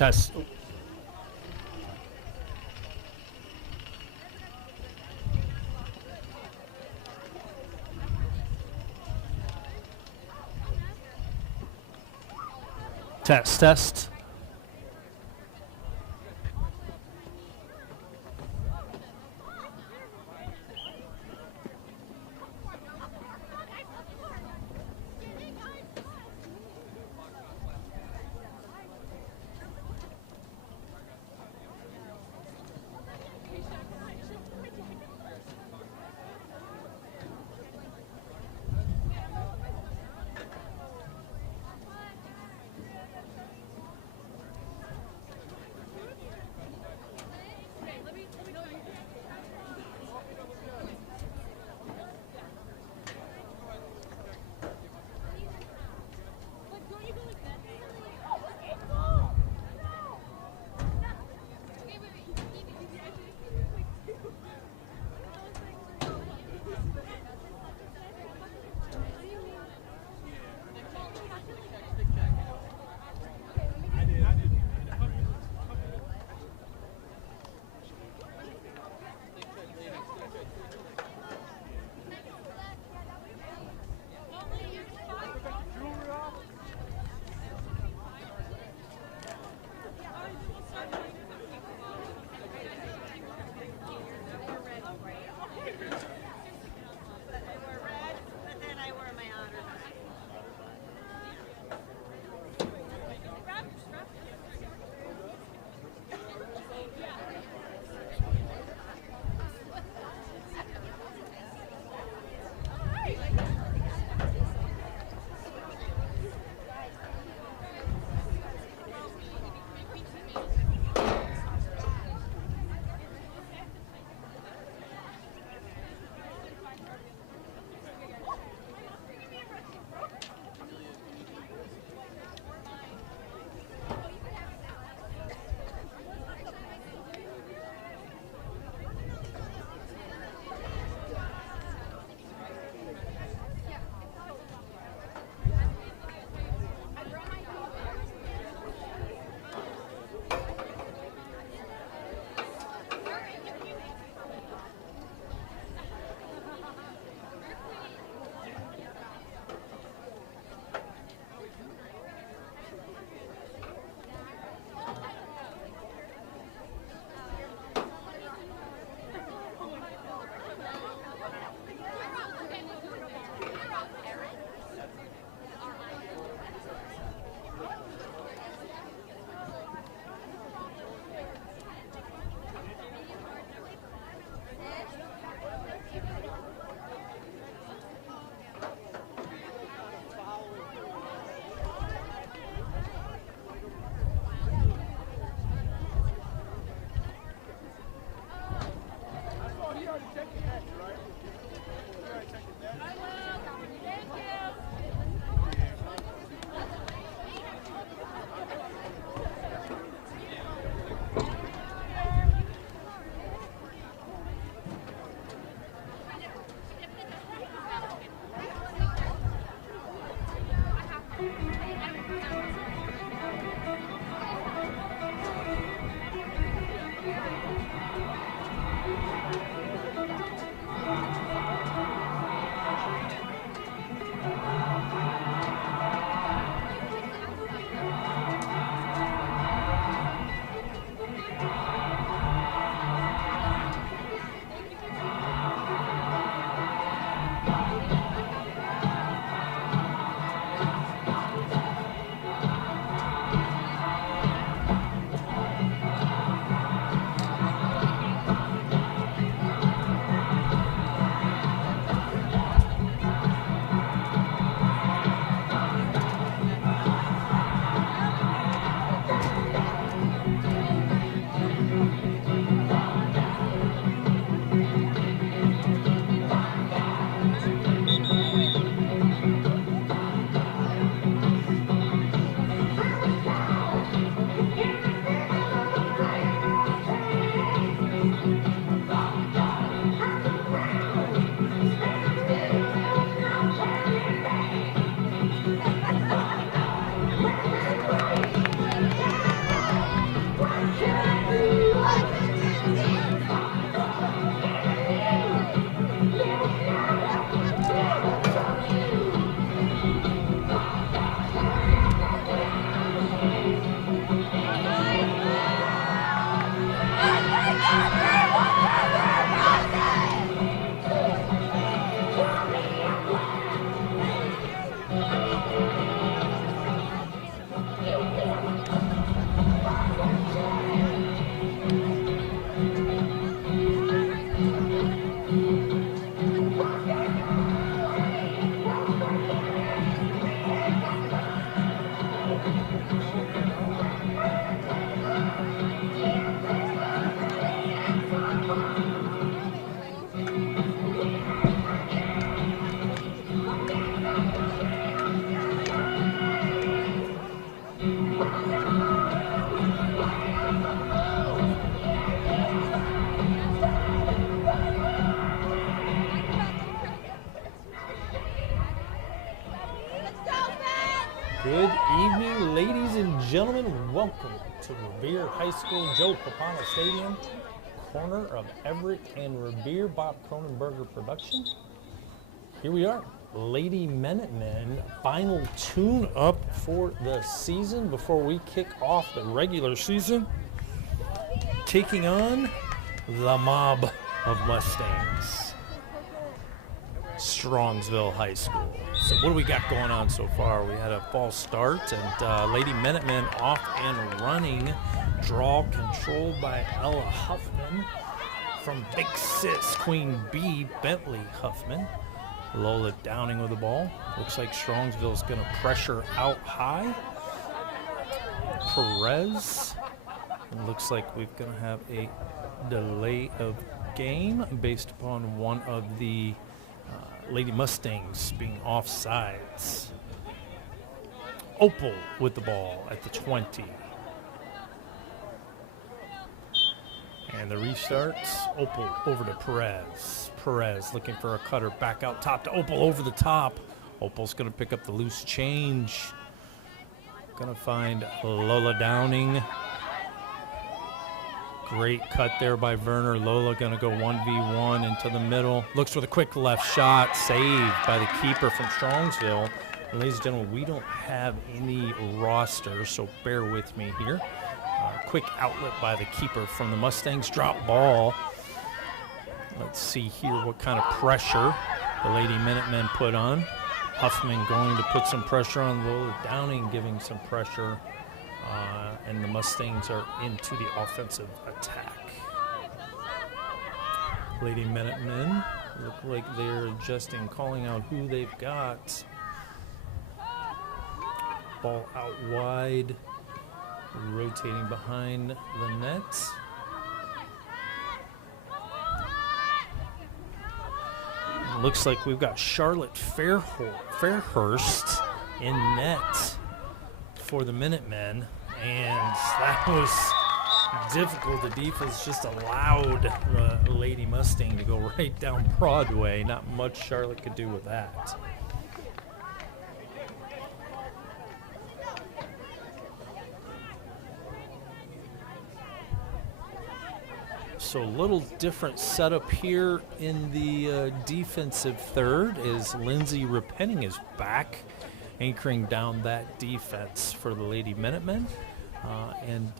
Test. Test, test. gentlemen, welcome to Revere High School, Joe Papano Stadium, corner of Everett and Revere, Bob Cronenberger production. Here we are, Lady Minutemen, final tune-up for the season before we kick off the regular season, taking on the mob of Mustangs, Strongsville High School. So what do we got going on so far? We had a false start, and Lady Minutemen off and running. Draw controlled by Ella Huffman from Big Sis Queen Bee, Bentley Huffman. Lola Downing with the ball. Looks like Strongsville's going to pressure out high. Perez. It looks like we're going to have a delay of game based upon one of the Lady Mustangs being offsides. Opal with the ball at the 20. And the restarts. Opal over to Perez. Perez looking for a cutter back out top to Opal over the top. Opal's going to pick up the loose change. Going to find Lola Downing. Great cut there by Werner. Lola going to go 1v1 into the middle. Looks for the quick left shot. Saved by the keeper from Strongsville. And ladies and gentlemen, we don't have any roster, so bear with me here. Quick outlet by the keeper from the Mustangs. Drop ball. Let's see here what kind of pressure the Lady Minutemen put on. Huffman going to put some pressure on Lola Downing, giving some pressure. And the Mustangs are into the offensive attack. Lady Minutemen look like they're adjusting, calling out who they've got. Ball out wide, rotating behind the net. It looks like we've got Charlotte Fairhurst in net for the Minutemen. And that was difficult. The defense just allowed the Lady Mustang to go right down Broadway. Not much Charlotte could do with that. So a little different setup here in the defensive third as Lindsay Repenning is back, anchoring down that defense for the Lady Minutemen. And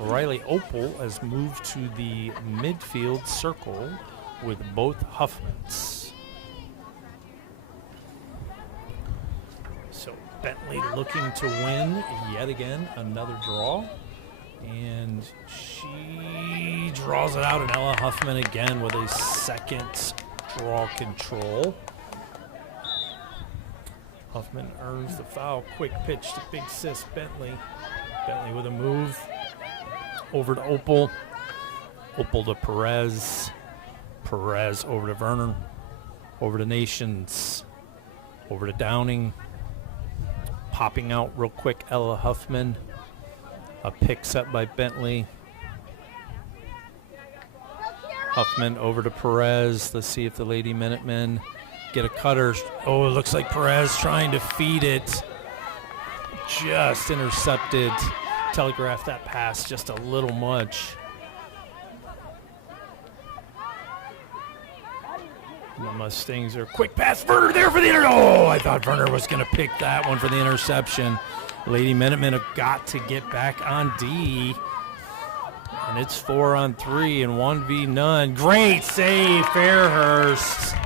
Riley Opal has moved to the midfield circle with both Huffmans. So Bentley looking to win yet again, another draw. And she draws it out, and Ella Huffman again with a second draw control. Huffman earns the foul. Quick pitch to Big Sis Bentley. Bentley with a move. Over to Opal. Opal to Perez. Perez over to Vernon. Over to Nations. Over to Downing. Popping out real quick, Ella Huffman. A pick set by Bentley. Huffman over to Perez. Let's see if the Lady Minutemen get a cutter. Oh, it looks like Perez trying to feed it. Just intercepted. Telegraphed that pass just a little much. The Mustangs are quick pass. Werner there for the Oh, I thought Werner was going to pick that one for the interception. Lady Minutemen have got to get back on D. And it's 4-on-3 and 1v none. Great save, Fairhurst.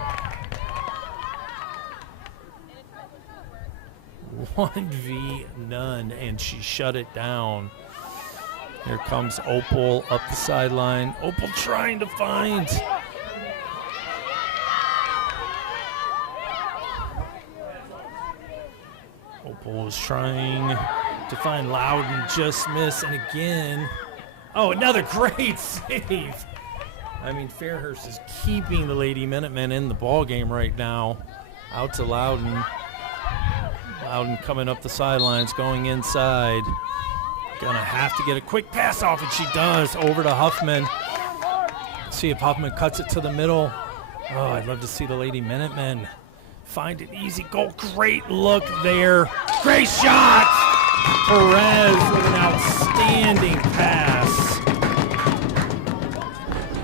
1v none, and she shut it down. Here comes Opal up the sideline. Opal trying to find. Opal was trying to find Loudon, just missed, and again. Oh, another great save. I mean, Fairhurst is keeping the Lady Minutemen in the ball game right now. Out to Loudon. Loudon coming up the sidelines, going inside. Gonna have to get a quick pass off, and she does. Over to Huffman. See if Huffman cuts it to the middle. Oh, I'd love to see the Lady Minutemen find an easy goal. Great look there. Great shot! Perez with an outstanding pass.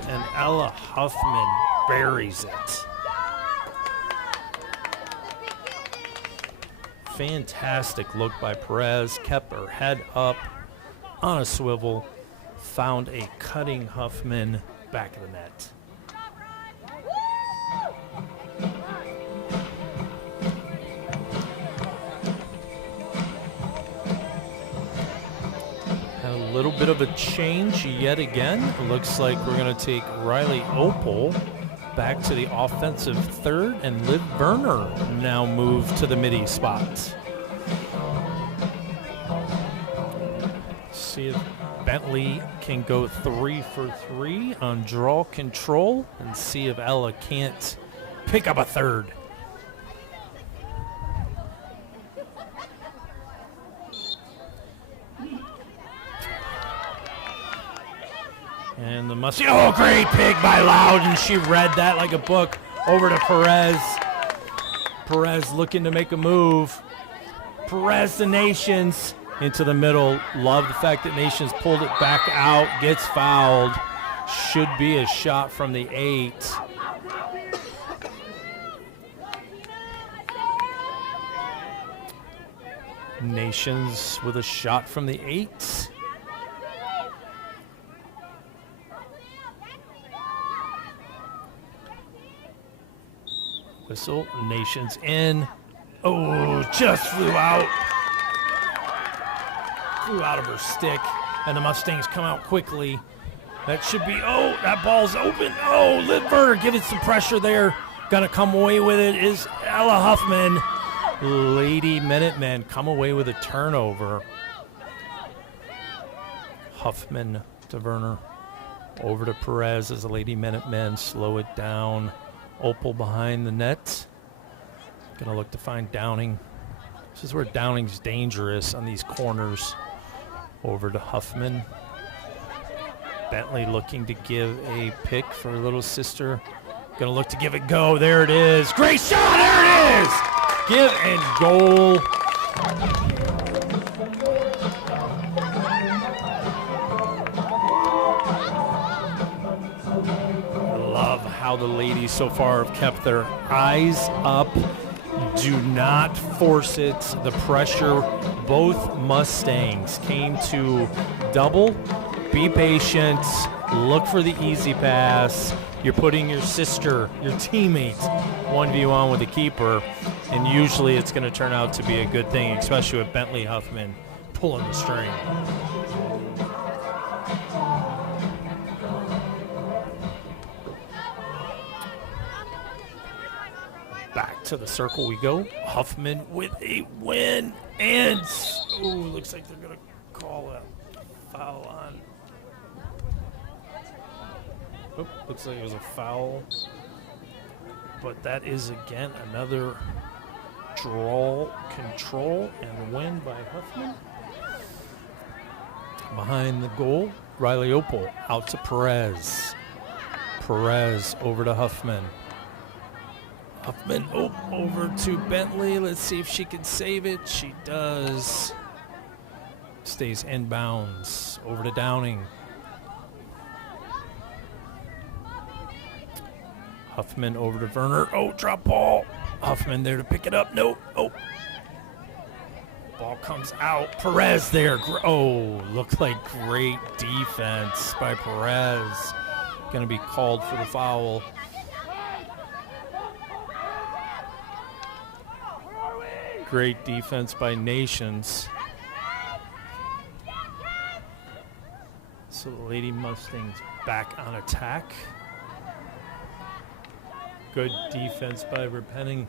And Ella Huffman buries it. Fantastic look by Perez. Kept her head up on a swivel. Found a cutting Huffman back of the net. A little bit of a change yet again. It looks like we're going to take Riley Opal back to the offensive third, and Liv Werner now move to the midi spot. See if Bentley can go 3 for 3 on draw control, and see if Ella can't pick up a third. And the Mustang, oh, great pick by Loudon. She read that like a book. Over to Perez. Perez looking to make a move. Perez to Nations into the middle. Love the fact that Nations pulled it back out, gets fouled. Should be a shot from the 8. Nations with a shot from the 8. Whistle, Nations in. Oh, just flew out. Flew out of her stick, and the Mustangs come out quickly. That should be, oh, that ball's open. Oh, Liv Werner giving some pressure there. Gonna come away with it is Ella Huffman. Lady Minutemen come away with a turnover. Huffman to Werner. Over to Perez as the Lady Minutemen slow it down. Opal behind the net. Gonna look to find Downing. This is where Downing's dangerous on these corners. Over to Huffman. Bentley looking to give a pick for her little sister. Gonna look to give it go. There it is. Great shot. There it is. Give and goal. How the ladies so far have kept their eyes up. Do not force it. The pressure, both Mustangs came to double. Be patient. Look for the easy pass. You're putting your sister, your teammate, 1v1 with the keeper, and usually it's going to turn out to be a good thing, especially with Bentley Huffman pulling the string. Back to the circle we go. Huffman with a win, and looks like they're going to call a foul on. Looks like it was a foul, but that is again another draw control and win by Huffman. Behind the goal, Riley Opal out to Perez. Perez over to Huffman. Huffman over to Bentley. Let's see if she can save it. She does. Stays inbounds. Over to Downing. Huffman over to Werner. Oh, drop ball. Huffman there to pick it up. Nope. Oh. Ball comes out. Perez there. Oh, looked like great defense by Perez. Going to be called for the foul. Great defense by Nations. So the Lady Mustangs back on attack. Good defense by Repenning.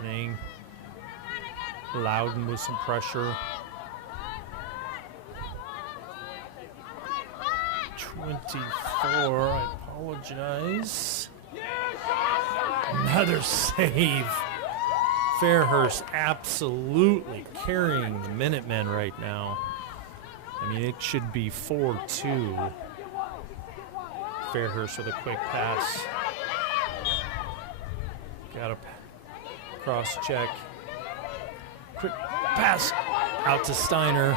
Repenning. Loudon with some pressure. 24, I apologize. Another save. Fairhurst absolutely carrying the Minutemen right now. I mean, it should be 4-2. Fairhurst with a quick pass. Got a cross check. Quick pass out to Steiner.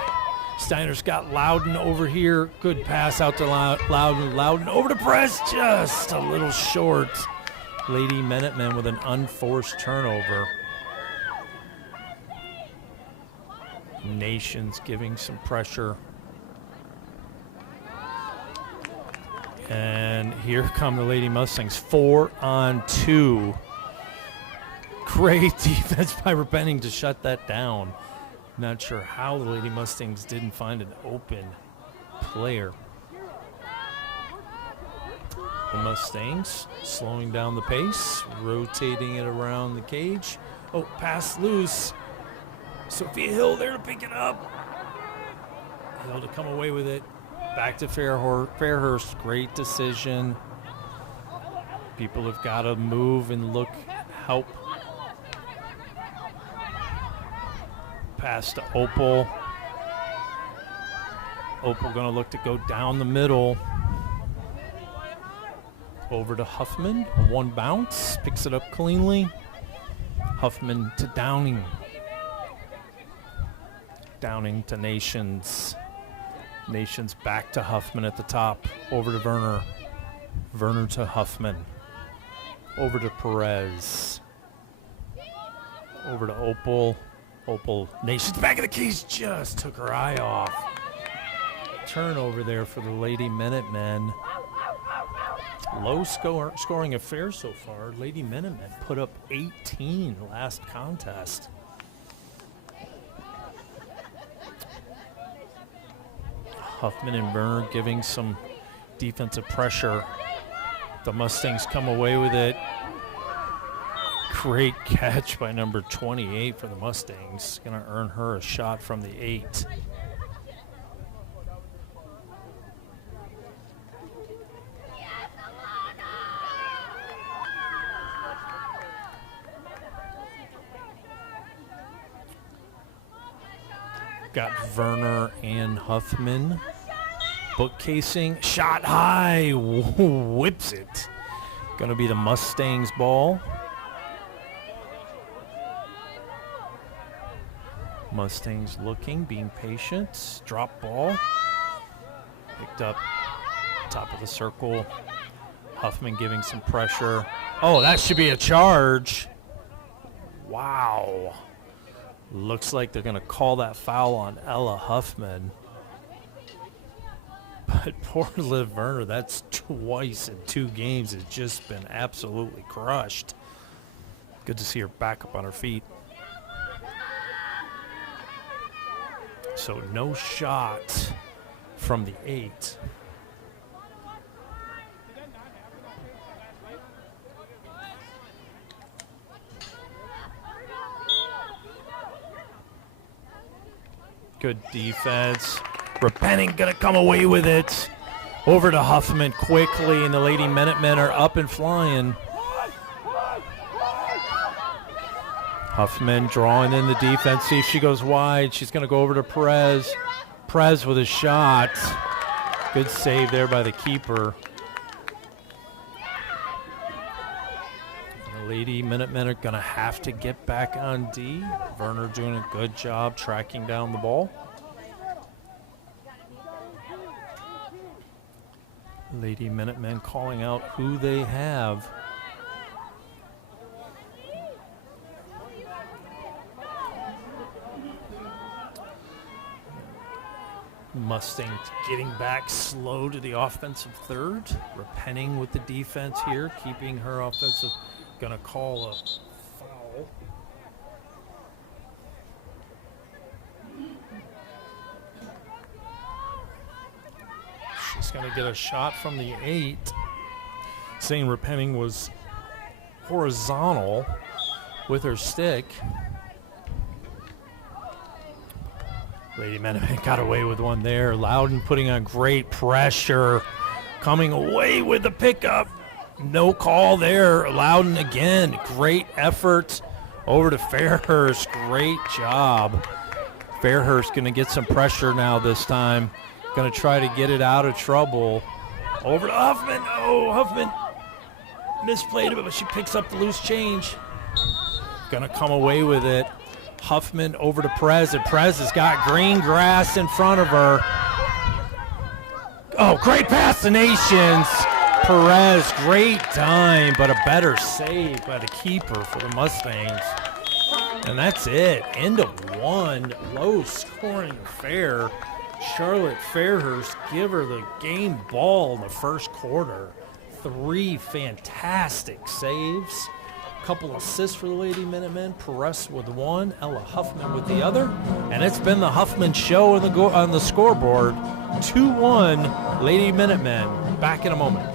Steiner's got Loudon over here. Good pass out to Loudon. Loudon over to Perez. Just a little short. Lady Minutemen with an unforced turnover. Nations giving some pressure. And here come the Lady Mustangs. 4-on-2. Great defense by Repenning to shut that down. Not sure how the Lady Mustangs didn't find an open player. The Mustangs slowing down the pace, rotating it around the cage. Oh, pass loose. Sophia Hill there to pick it up. Hill to come away with it. Back to Fairhurst. Great decision. People have got to move and look, help. Pass to Opal. Opal going to look to go down the middle. Over to Huffman. One bounce. Picks it up cleanly. Huffman to Downing. Downing to Nations. Nations back to Huffman at the top. Over to Werner. Werner to Huffman. Over to Perez. Over to Opal. Opal. Nations back in the cage. Just took her eye off. Turnover there for the Lady Minutemen. Low scoring affair so far. Lady Minutemen put up 18 last contest. Huffman and Werner giving some defensive pressure. The Mustangs come away with it. Great catch by number 28 for the Mustangs. Going to earn her a shot from the 8. Got Werner and Huffman. Bookcasing, shot high, whips it. Going to be the Mustangs' ball. Mustangs looking, being patient. Drop ball. Picked up top of the circle. Huffman giving some pressure. Oh, that should be a charge. Wow. Looks like they're going to call that foul on Ella Huffman. But poor Liv Werner, that's twice in 2 games, has just been absolutely crushed. Good to see her back up on her feet. So no shot from the 8. Good defense. Repenning gonna come away with it. Over to Huffman quickly, and the Lady Minutemen are up and flying. Huffman drawing in the defense. See if she goes wide. She's gonna go over to Perez. Perez with a shot. Good save there by the keeper. The Lady Minutemen are gonna have to get back on D. Werner doing a good job tracking down the ball. Lady Minutemen calling out who they have. Mustangs getting back slow to the offensive third. Repenning with the defense here, keeping her offensive. Gonna call a foul. She's going to get a shot from the 8. Saying Repenning was horizontal with her stick. Lady Minutemen got away with one there. Loudon putting on great pressure. Coming away with the pickup. No call there. Loudon again. Great effort. Over to Fairhurst. Great job. Fairhurst going to get some pressure now this time. Going to try to get it out of trouble. Over to Huffman. Oh, Huffman misplayed it, but she picks up the loose change. Going to come away with it. Huffman over to Perez, and Perez has got green grass in front of her. Oh, great pass to Nations. Perez, great time, but a better save by the keeper for the Mustangs. And that's it. End of one. Low-scoring affair. Charlotte Fairhurst give her the game ball in the first quarter. 3 fantastic saves. Couple assists for the Lady Minutemen. Perez with 1, Ella Huffman with the other. And it's been the Huffman show on the scoreboard. 2-1 Lady Minutemen. Back in a moment.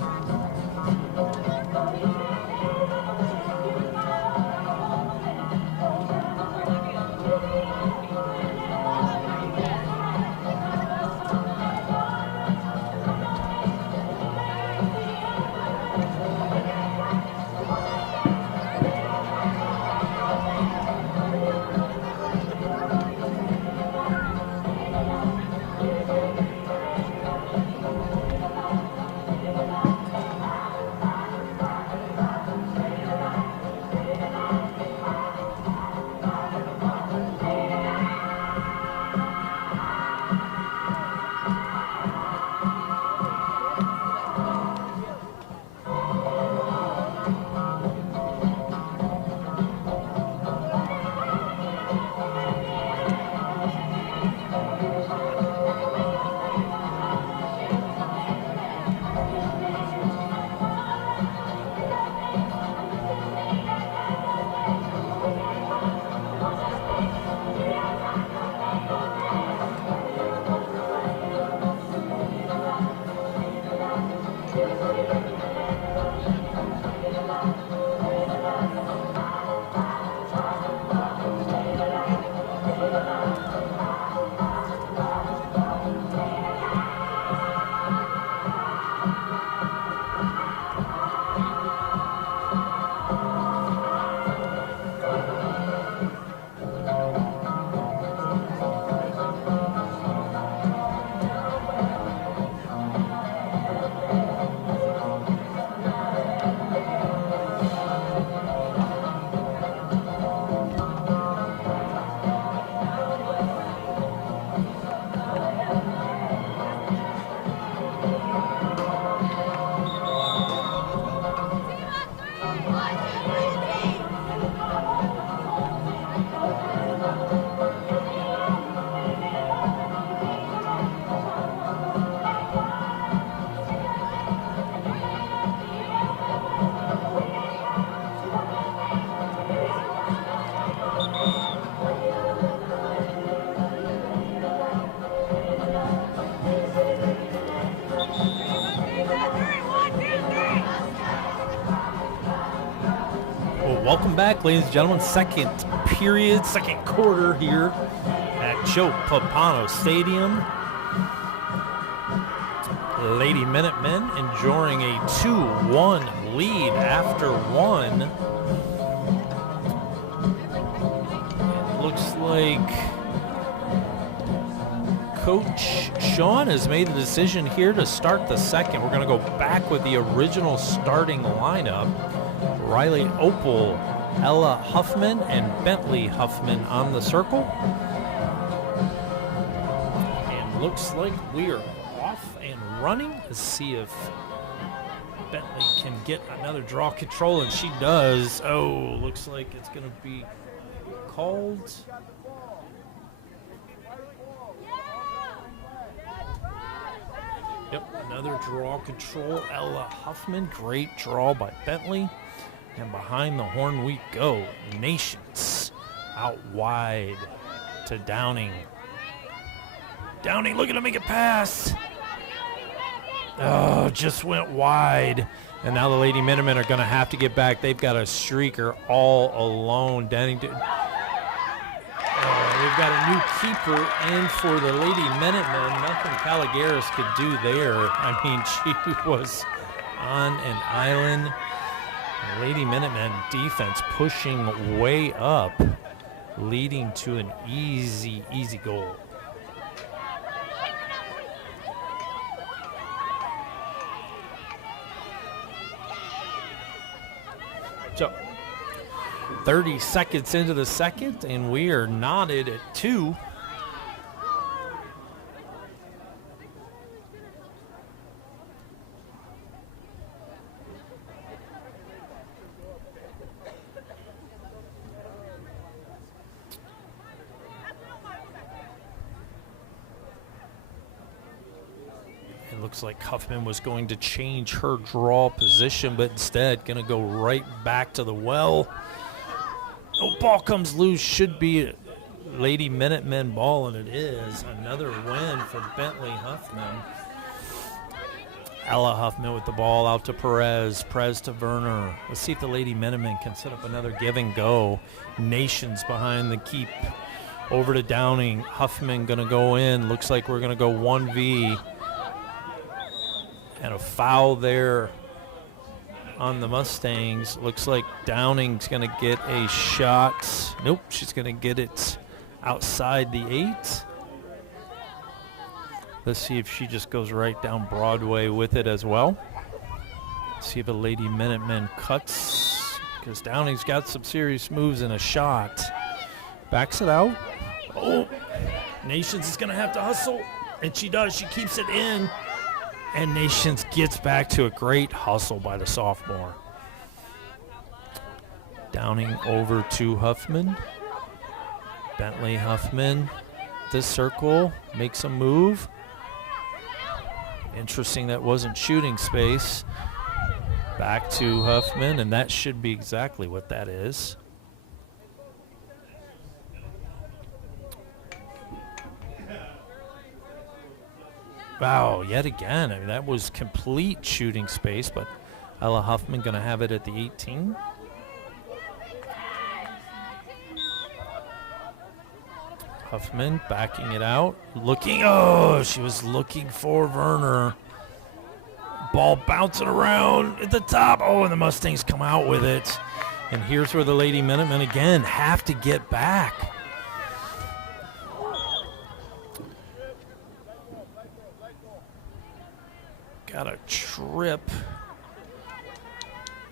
Welcome back, ladies and gentlemen. Second period, second quarter here at Joe Papano Stadium. Lady Minutemen enjoying a 2-1 lead after one. It looks like Coach Sean has made the decision here to start the second. We're going to go back with the original starting lineup. Riley Opal, Ella Huffman, and Bentley Huffman on the circle. And looks like we are off and running. Let's see if Bentley can get another draw control, and she does. Oh, looks like it's going to be called. Yep, another draw control. Ella Huffman, great draw by Bentley. And behind the horn we go. Nations out wide to Downing. Downing looking to make a pass. Oh, just went wide. And now the Lady Minutemen are going to have to get back. They've got a streaker all alone. Dennington. We've got a new keeper in for the Lady Minutemen. Nothing Caligaris could do there. I mean, she was on an island. Lady Minutemen defense pushing way up, leading to an easy goal. So 30 seconds into the second, and we are knotted at 2. It looks like Huffman was going to change her draw position, but instead going to go right back to the well. Oh, ball comes loose. Should be a Lady Minutemen ball, and it is. Another win for Bentley Huffman. Ella Huffman with the ball out to Perez. Perez to Werner. Let's see if the Lady Minutemen can set up another give and go. Nations behind the keep. Over to Downing. Huffman going to go in. Looks like we're going to go 1v. And a foul there on the Mustangs. Looks like Downing's going to get a shot. Nope, she's going to get it outside the 8. Let's see if she just goes right down Broadway with it as well. See if a Lady Minutemen cuts, because Downing's got some serious moves and a shot. Backs it out. Oh, Nations is going to have to hustle, and she does. She keeps it in. And Nations gets back to a great hustle by the sophomore. Downing over to Huffman. Bentley Huffman, this circle, makes a move. Interesting, that wasn't shooting space. Back to Huffman, and that should be exactly what that is. Wow, yet again. I mean, that was complete shooting space, but Ella Huffman going to have it at the 18. Huffman backing it out. Looking, oh, she was looking for Werner. Ball bouncing around at the top. Oh, and the Mustangs come out with it. And here's where the Lady Minutemen again have to get back. Got a trip.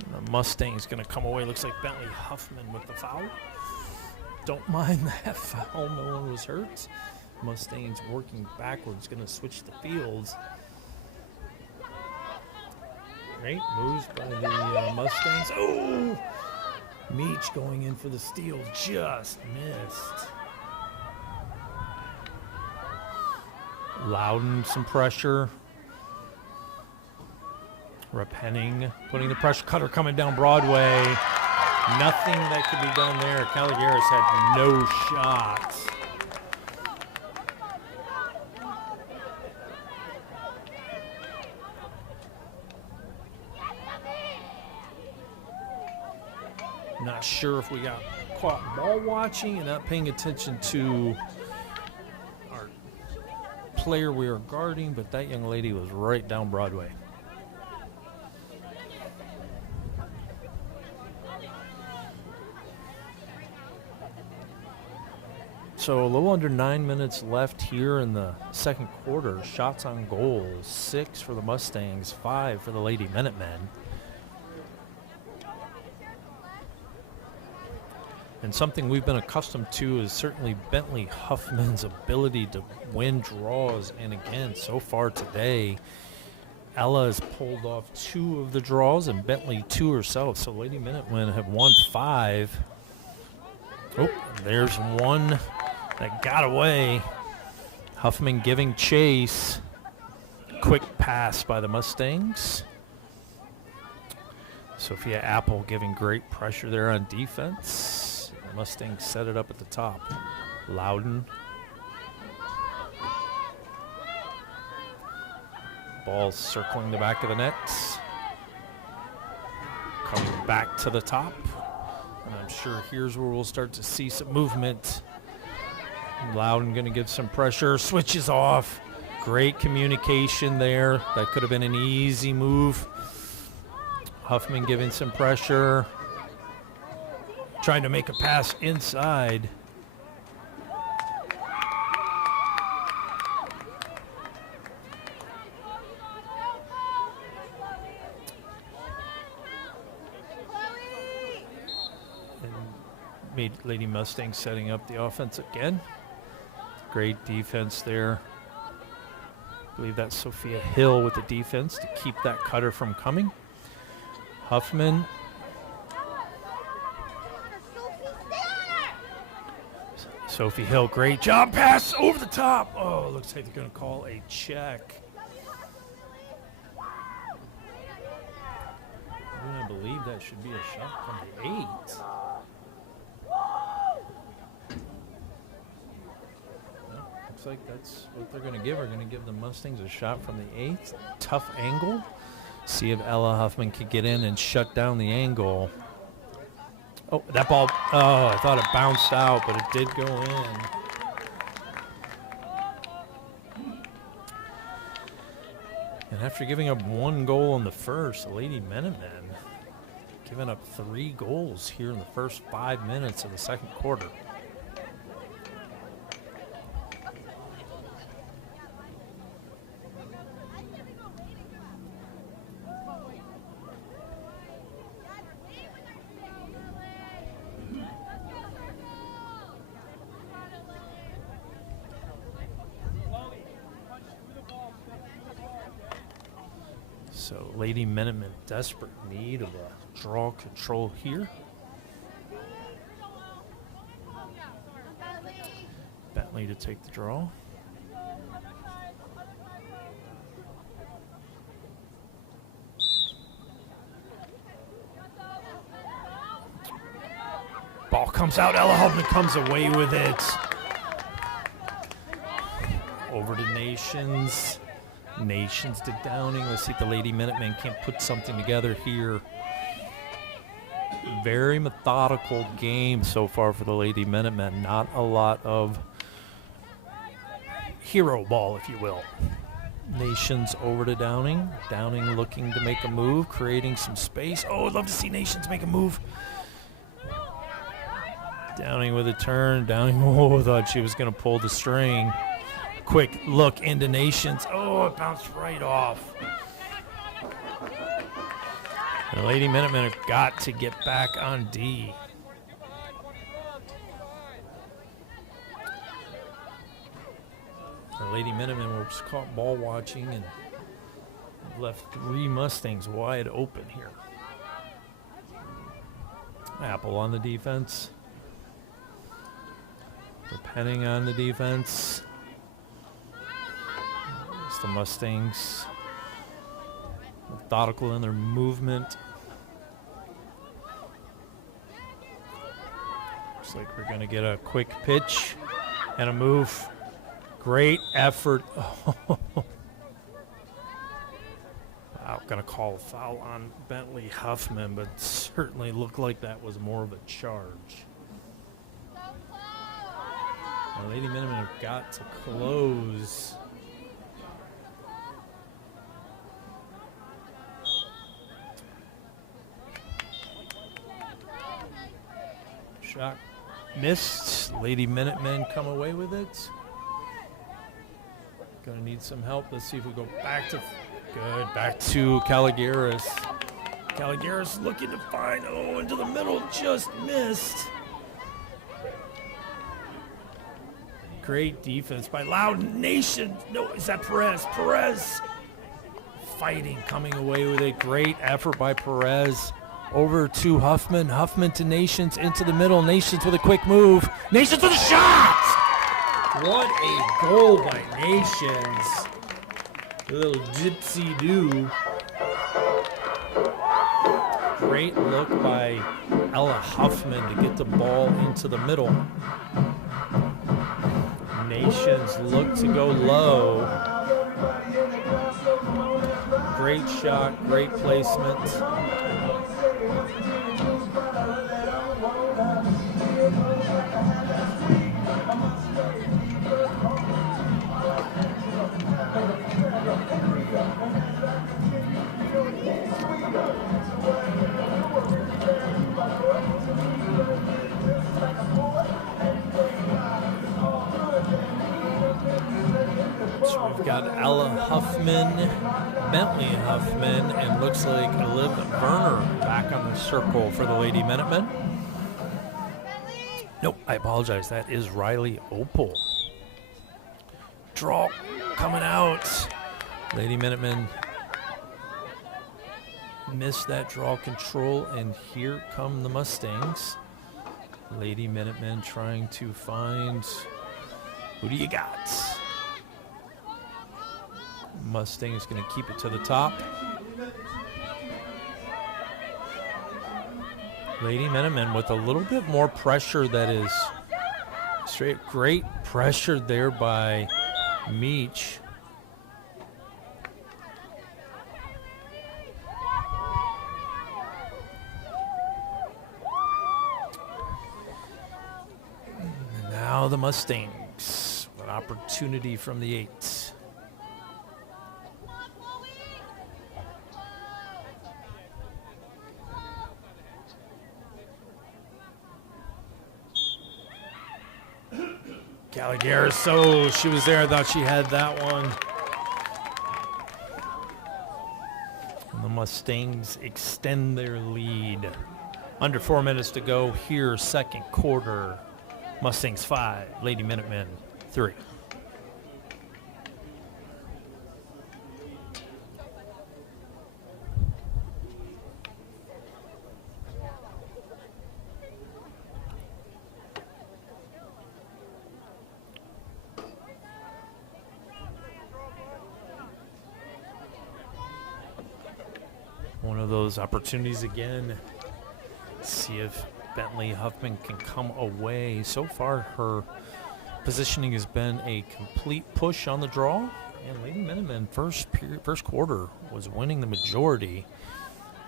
And the Mustang's going to come away. Looks like Bentley Huffman with the foul. Don't mind that foul. No one was hurt. Mustangs working backwards. Going to switch the fields. Great moves by the Mustangs. Oh! Meach going in for the steal. Just missed. Loudon some pressure. Repenning, putting the pressure, cutter coming down Broadway. Nothing that could be done there. Caligaris had no shots. Not sure if we got caught ball watching and not paying attention to our player we were guarding, but that young lady was right down Broadway. So a little under 9 minutes left here in the second quarter. Shots on goal, 6 for the Mustangs, 5 for the Lady Minutemen. And something we've been accustomed to is certainly Bentley Huffman's ability to win draws. And again, so far today, Ella has pulled off 2 of the draws and Bentley 2 herself. So Lady Minutemen have won 5. Oh, there's one that got away. Huffman giving chase. Quick pass by the Mustangs. Sophia Apple giving great pressure there on defense. The Mustangs set it up at the top. Loudon. Ball circling the back of the net. Coming back to the top. And I'm sure here's where we'll start to see some movement. Loudon going to give some pressure. Switches off. Great communication there. That could have been an easy move. Huffman giving some pressure. Trying to make a pass inside. And Lady Mustangs setting up the offense again. Great defense there. I believe that's Sophia Hill with the defense to keep that cutter from coming. Huffman. Sophie Hill, great job. Pass over the top. Oh, looks like they're going to call a check. I believe that should be a shot from the 8. Well, looks like that's what they're going to give. They're going to give the Mustangs a shot from the 8. Tough angle. See if Ella Huffman could get in and shut down the angle. Oh, that ball, oh, I thought it bounced out, but it did go in. And after giving up 1 goal in the first, the Lady Minutemen giving up 3 goals here in the first 5 minutes of the second quarter. So Lady Minutemen desperate need of a draw control here. Bentley to take the draw. Ball comes out, Ella Huffman comes away with it. Over to Nations. Nations to Downing. Let's see if the Lady Minutemen can't put something together here. Very methodical game so far for the Lady Minutemen. Not a lot of hero ball, if you will. Nations over to Downing. Downing looking to make a move, creating some space. Oh, I'd love to see Nations make a move. Downing with a turn. Downing, oh, thought she was going to pull the string. Quick look into Nations. Oh, it bounced right off. The Lady Minutemen have got to get back on D. The Lady Minutemen were just caught ball watching and left 3 Mustangs wide open here. Apple on the defense. Penning on the defense. It's the Mustangs methodical in their movement. Looks like we're going to get a quick pitch and a move. Great effort. Wow, going to call a foul on Bentley Huffman, but certainly looked like that was more of a charge. The Lady Minutemen have got to close. Shot missed. Lady Minutemen come away with it. Gonna need some help. Let's see if we go back to back to Caligaris. Caligaris looking to find, oh, into the middle, just missed. Great defense by Loud Nation. No, is that Perez? Perez fighting, coming away with a great effort by Perez. Over to Huffman. Huffman to Nations, into the middle. Nations with a quick move. Nations with a shot! What a goal by Nations. A little gypsy-doo. Great look by Ella Huffman to get the ball into the middle. Nations look to go low. Great shot, great placement. So we've got Ella Huffman, Bentley Huffman, and looks like Liv Werner back on the circle for the Lady Minutemen. Nope, I apologize. That is Riley Opal. Draw coming out. Lady Minutemen missed that draw control, and here come the Mustangs. Lady Minutemen trying to find, who do you got? Mustangs going to keep it to the top. Lady Minutemen with a little bit more pressure that is straight. Great pressure there by Meach. Now the Mustangs, an opportunity from the 8. Gallagher, so she was there. I thought she had that one. And the Mustangs extend their lead. Under 4 minutes to go here, second quarter. Mustangs 5, Lady Minutemen 3. One of those opportunities again. See if Bentley Huffman can come away. So far, her positioning has been a complete push on the draw. And Lady Minutemen first quarter was winning the majority.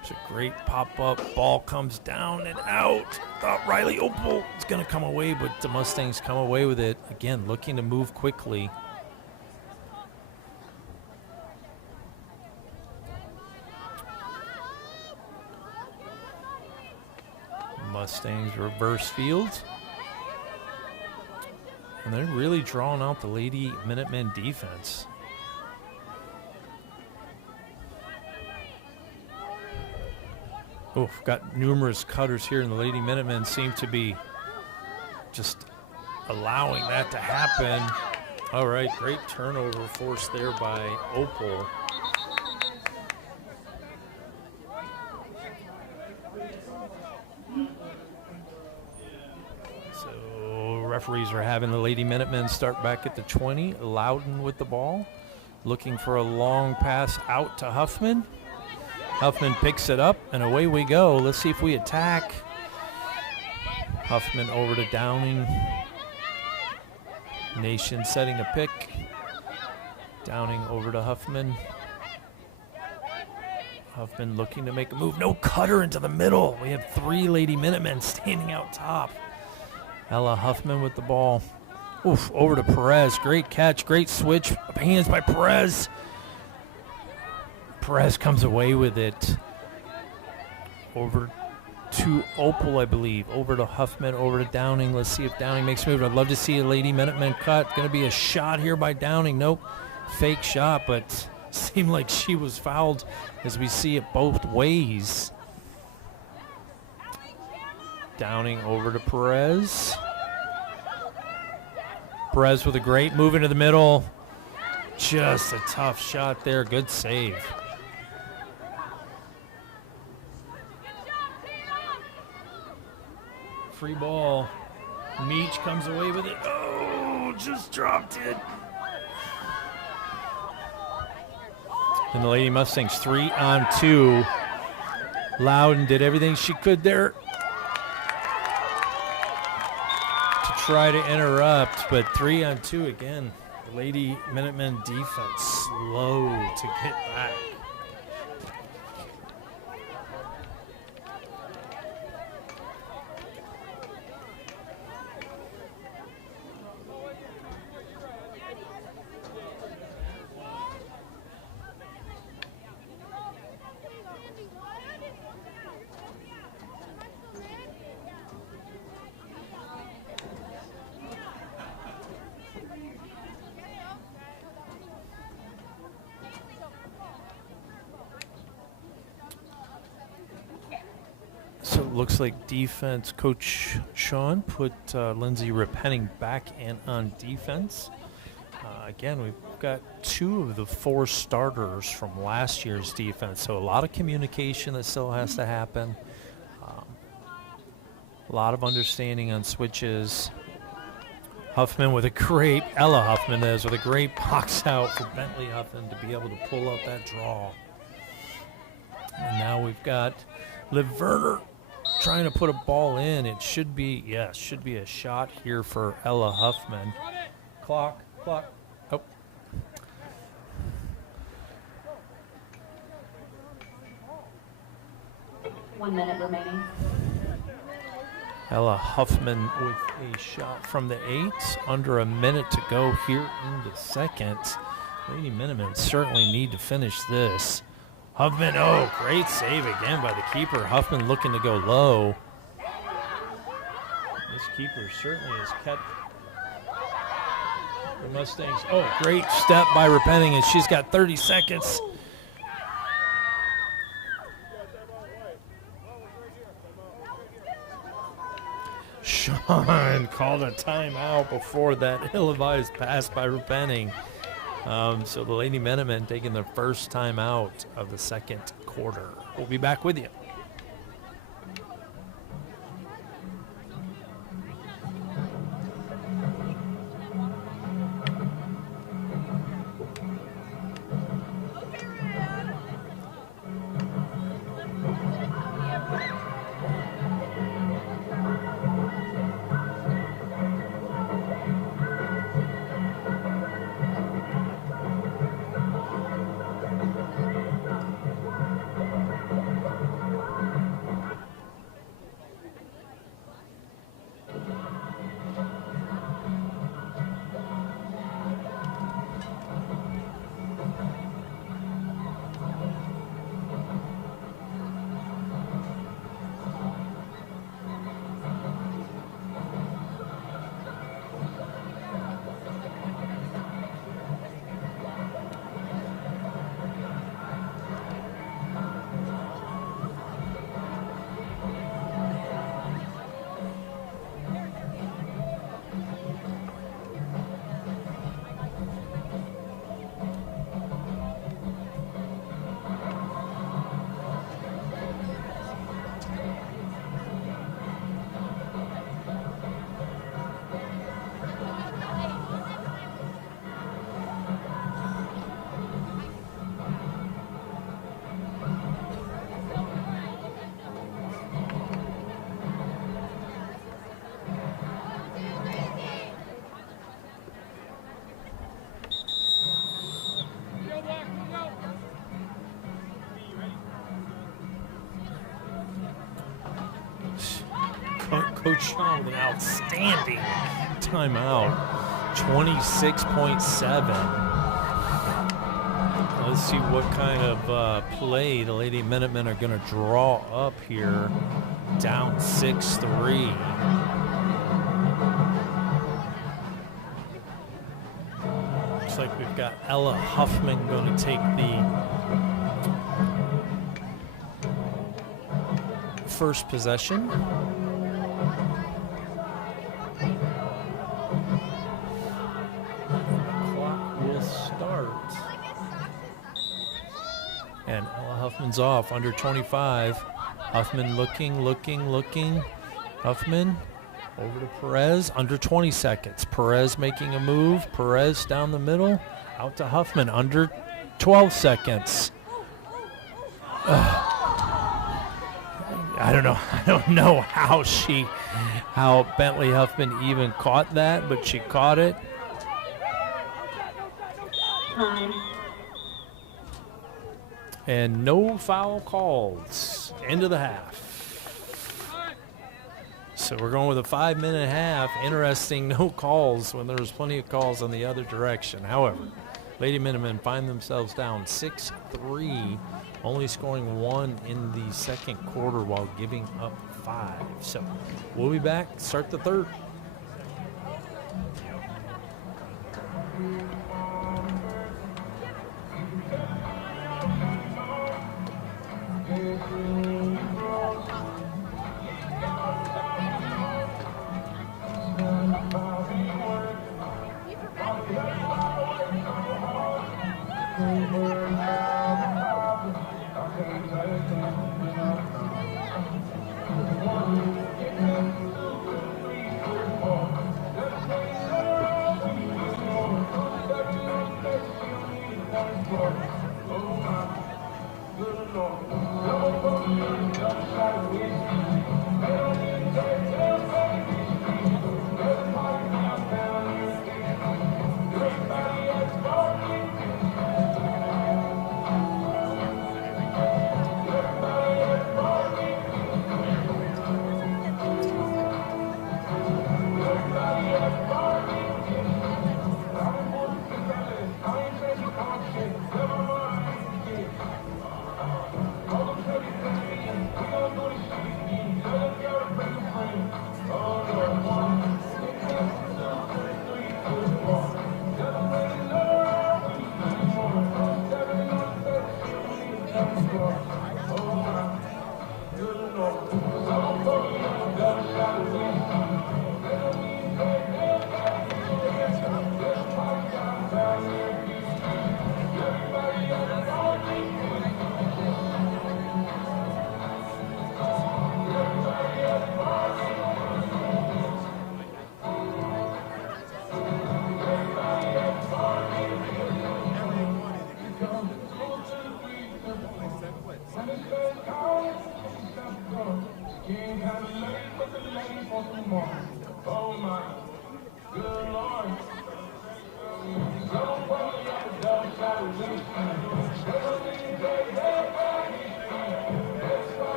It's a great pop-up. Ball comes down and out. Thought Riley Opal is going to come away, but the Mustangs come away with it. Again, looking to move quickly. Mustangs reverse field. And they're really drawing out the Lady Minutemen defense. Got numerous cutters here, and the Lady Minutemen seem to be just allowing that to happen. All right, great turnover forced there by Opal. Referees are having the Lady Minutemen start back at the 20. Loudon with the ball, looking for a long pass out to Huffman. Huffman picks it up, and away we go. Let's see if we attack. Huffman over to Downing. Nation setting a pick. Downing over to Huffman. Huffman looking to make a move. No cutter into the middle. We have 3 Lady Minutemen standing out top. Ella Huffman with the ball. Over to Perez. Great catch, great switch of hands by Perez. Perez comes away with it. Over to Opal, I believe. Over to Huffman, over to Downing. Let's see if Downing makes a move. I'd love to see a Lady Minutemen cut. Going to be a shot here by Downing. Nope, fake shot, but seemed like she was fouled as we see it both ways. Downing over to Perez. Perez with a great move into the middle. Just a tough shot there. Good save. Free ball. Meach comes away with it. Oh, just dropped it. And the Lady Mustangs 3-on-2. Loudon did everything she could there try to interrupt, but 3-on-2 again. The Lady Minutemen defense slow to get back. looks like defense coach Sean put Lindsay Repenning back in on defense. Again, we've got 2 of the 4 starters from last year's defense, so a lot of communication that still has to happen. A lot of understanding on switches. Huffman with a great, Ella Huffman is, with a great box out for Bentley Huffman to be able to pull out that draw. And now we've got Liv Werner trying to put a ball in. It should be, yes, should be a shot here for Ella Huffman. Clock. Oh. 1 minute remaining. Ella Huffman with a shot from the 8. Under a minute to go here in the second. Lady Minutemen certainly need to finish this. Huffman, oh, great save again by the keeper. Huffman looking to go low. This keeper certainly has kept the Mustangs. Oh, great step by Repenning, and she's got 30 seconds. Sean called a timeout before that ill-advised pass by Repenning. So the Lady Minutemen taking their first timeout of the second quarter. We'll be back with you. Coach Sean with an outstanding timeout, 26.7. Let's see what kind of play the Lady Minutemen are going to draw up here, down 6-3. Looks like we've got Ella Huffman going to take the first possession. And Ella Huffman's off, under 25. Huffman looking. Huffman over to Perez, under 20 seconds. Perez making a move. Perez down the middle, out to Huffman, under 12 seconds. I don't know how Bentley Huffman even caught that, but she caught it. Time. And no foul calls. End of the half. So we're going with a 5-minute half. Interesting, no calls when there was plenty of calls on the other direction. However, Lady Minutemen find themselves down 6-3, only scoring 1 in the second quarter while giving up 5. So we'll be back, start the third.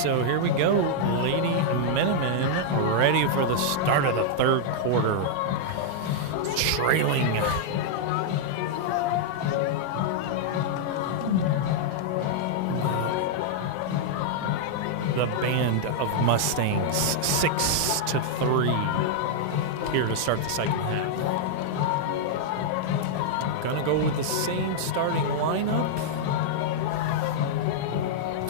So here we go. Lady Minutemen ready for the start of the third quarter. Trailing. The band of Mustangs, 6-3 here to start the second half. Gonna go with the same starting lineup.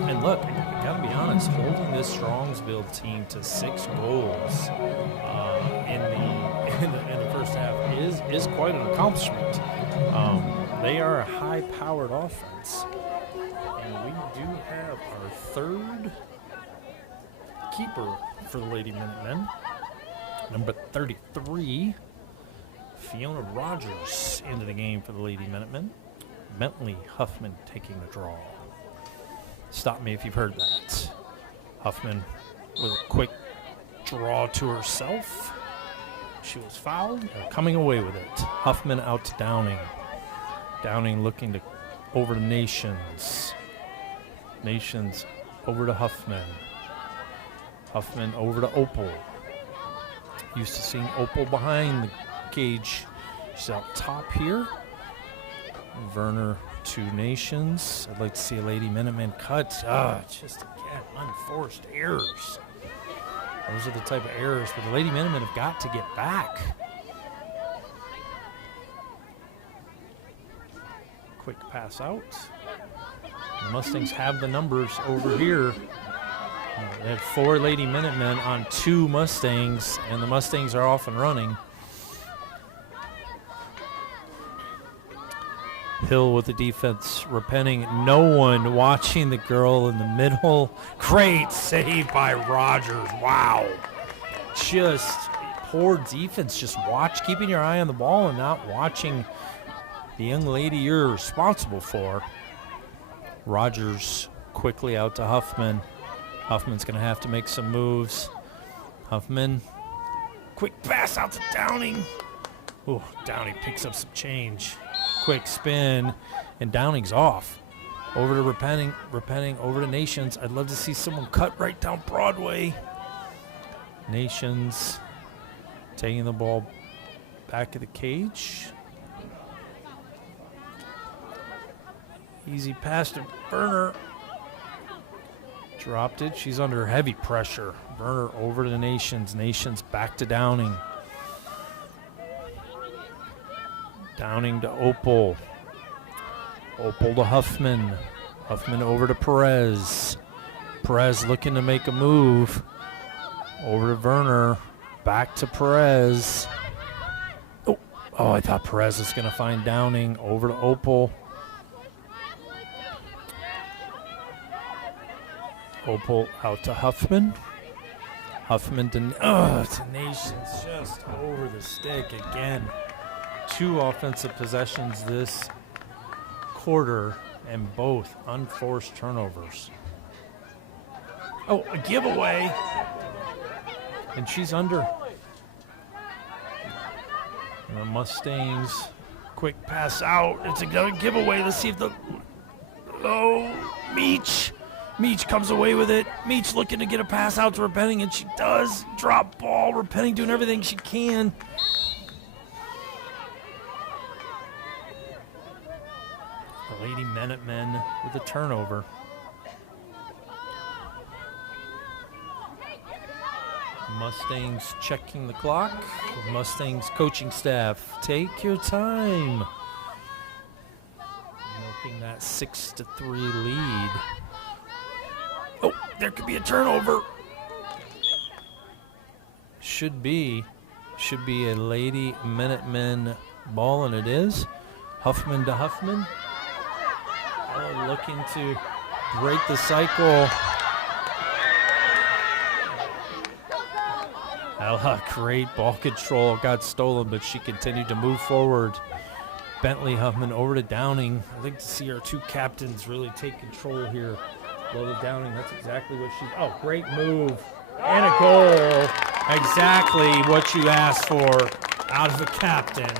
And look, I gotta be honest, holding this Strongsville team to 6 goals in the first half is quite an accomplishment. They are a high-powered offense, and we do have our third keeper for the Lady Minutemen, number 33, Fiona Rogers, into the game for the Lady Minutemen. Bentley Huffman taking the draw. Stop me if you've heard that. Huffman with a quick draw to herself. She was fouled, coming away with it. Huffman out to Downing. Downing looking to over to Nations. Nations over to Huffman. Huffman over to Opal. Used to seeing Opal behind the cage. She's out top here. Werner to Nations. I'd like to see a Lady Minutemen cut. Just again, unforced errors. Those are the type of errors that the Lady Minutemen have got to get back. Quick pass out. The Mustangs have the numbers over here. They had 4 Lady Minutemen on 2 Mustangs, and the Mustangs are off and running. Hill with the defense, repenting. No one watching the girl in the middle. Great save by Rogers. Wow. Just poor defense. Just keeping your eye on the ball and not watching the young lady you're responsible for. Rogers quickly out to Huffman. Huffman's going to have to make some moves. Huffman, quick pass out to Downing. Oh, Downing picks up some change. Quick spin, and Downing's off. Over to repenting, over to Nations. I'd love to see someone cut right down Broadway. Nations taking the ball back of the cage. Easy pass to Werner. Dropped it. She's under heavy pressure. Werner over to Nations. Nations back to Downing. Downing to Opal. Opal to Huffman. Huffman over to Perez. Perez looking to make a move. Over to Werner. Back to Perez. Oh, I thought Perez was going to find Downing. Over to Opal. Opal out to Huffman. Huffman to Nations, just over the stick again. 2 offensive possessions this quarter, and both unforced turnovers. Oh, a giveaway. And she's under. And the Mustangs, quick pass out. It's a giveaway. Let's see if the... Oh, Meach. Meach comes away with it. Meach looking to get a pass out to Repenting, and she does. Drop ball. Repenting doing everything she can. The Lady Minutemen with a turnover. Mustangs checking the clock. Mustangs coaching staff, take your time. Milking that 6-3 lead. Oh, there could be a turnover. Should be a Lady Minutemen ball, and it is. Huffman to Huffman. Looking to break the cycle. Great ball control. Got stolen, but she continued to move forward. Bentley Huffman over to Downing. I'd like to see our 2 captains really take control here. Lola Downing, that's exactly what she... Oh, great move. And a goal. Exactly what you asked for out of a captain.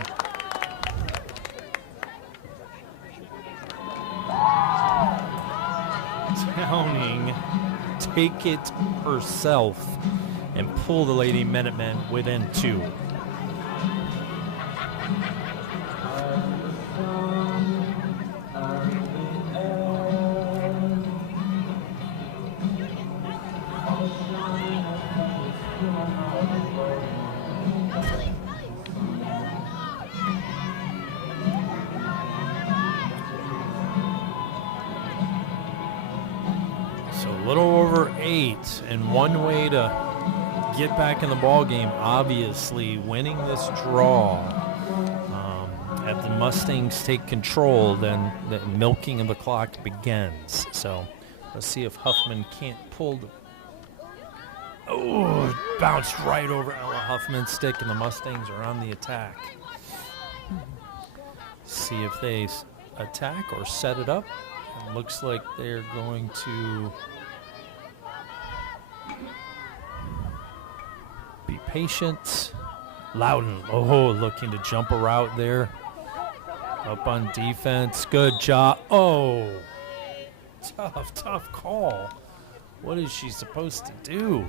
take it herself and pull the Lady Minutemen within 2. So a little over 8, and one way to get back in the ball game, obviously winning this draw. If the Mustangs take control, then the milking of the clock begins. So let's see if Huffman can't pull the... Oh, bounced right over Ella Huffman's stick, and the Mustangs are on the attack. See if they attack or set it up. It looks like they're going to be patient. Loudon, looking to jump a route there. Up on defense. Good job. Oh, tough call. What is she supposed to do?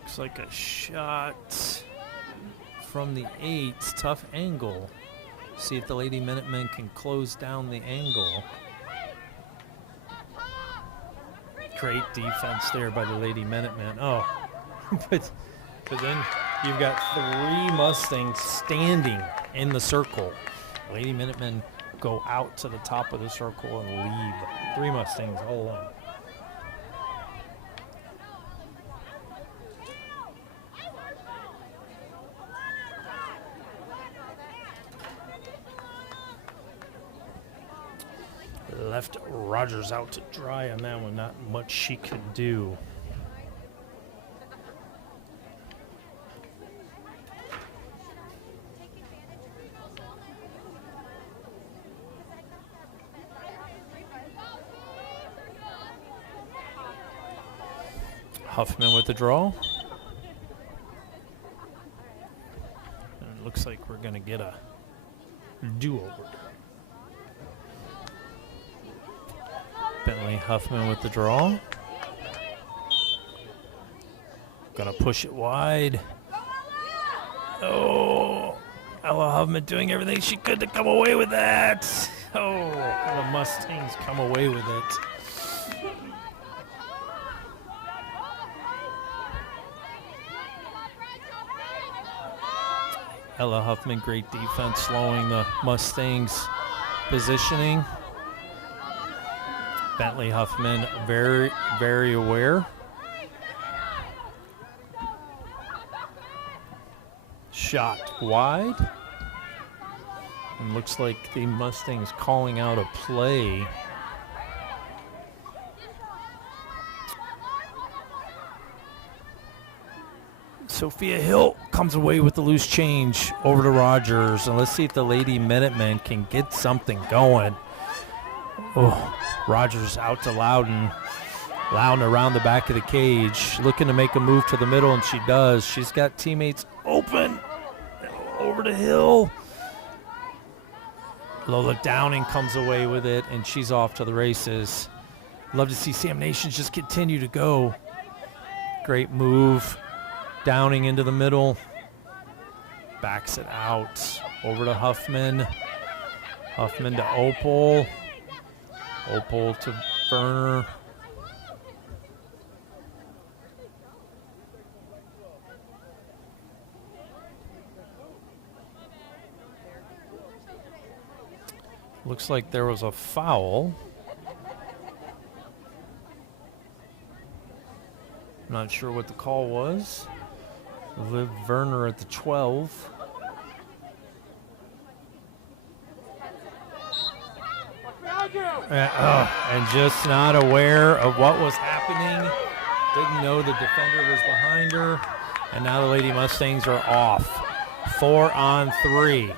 Looks like a shot from the 8. Tough angle. See if the Lady Minutemen can close down the angle. Great defense there by the Lady Minutemen. Oh, but then you've got 3 Mustangs standing in the circle. Lady Minutemen go out to the top of the circle and leave. 3 Mustangs all alone. Left Rogers out to dry on that one. Not much she could do. Huffman with the draw. And it looks like we're going to get a do-over. Bentley Huffman with the draw. Gonna push it wide. Oh, Ella Huffman doing everything she could to come away with that. Oh, the Mustangs come away with it. Ella Huffman, great defense, slowing the Mustangs' positioning. Bentley Huffman, very, very aware. Shot wide. And looks like the Mustangs calling out a play. Sophia Hill comes away with the loose change over to Rogers. And let's see if the Lady Minutemen can get something going. Oh, Rogers out to Loudon. Loudon around the back of the cage, looking to make a move to the middle, and she does. She's got teammates open. Over to Hill. Lola Downing comes away with it, and she's off to the races. Love to see Sam Nations just continue to go. Great move. Downing into the middle. Backs it out. Over to Huffman. Huffman to Opal. Opal to Berner. Looks like there was a foul. Not sure what the call was. Liv Werner at the 12. And just not aware of what was happening. Didn't know the defender was behind her. And now the Lady Mustangs are off. 4 on 3.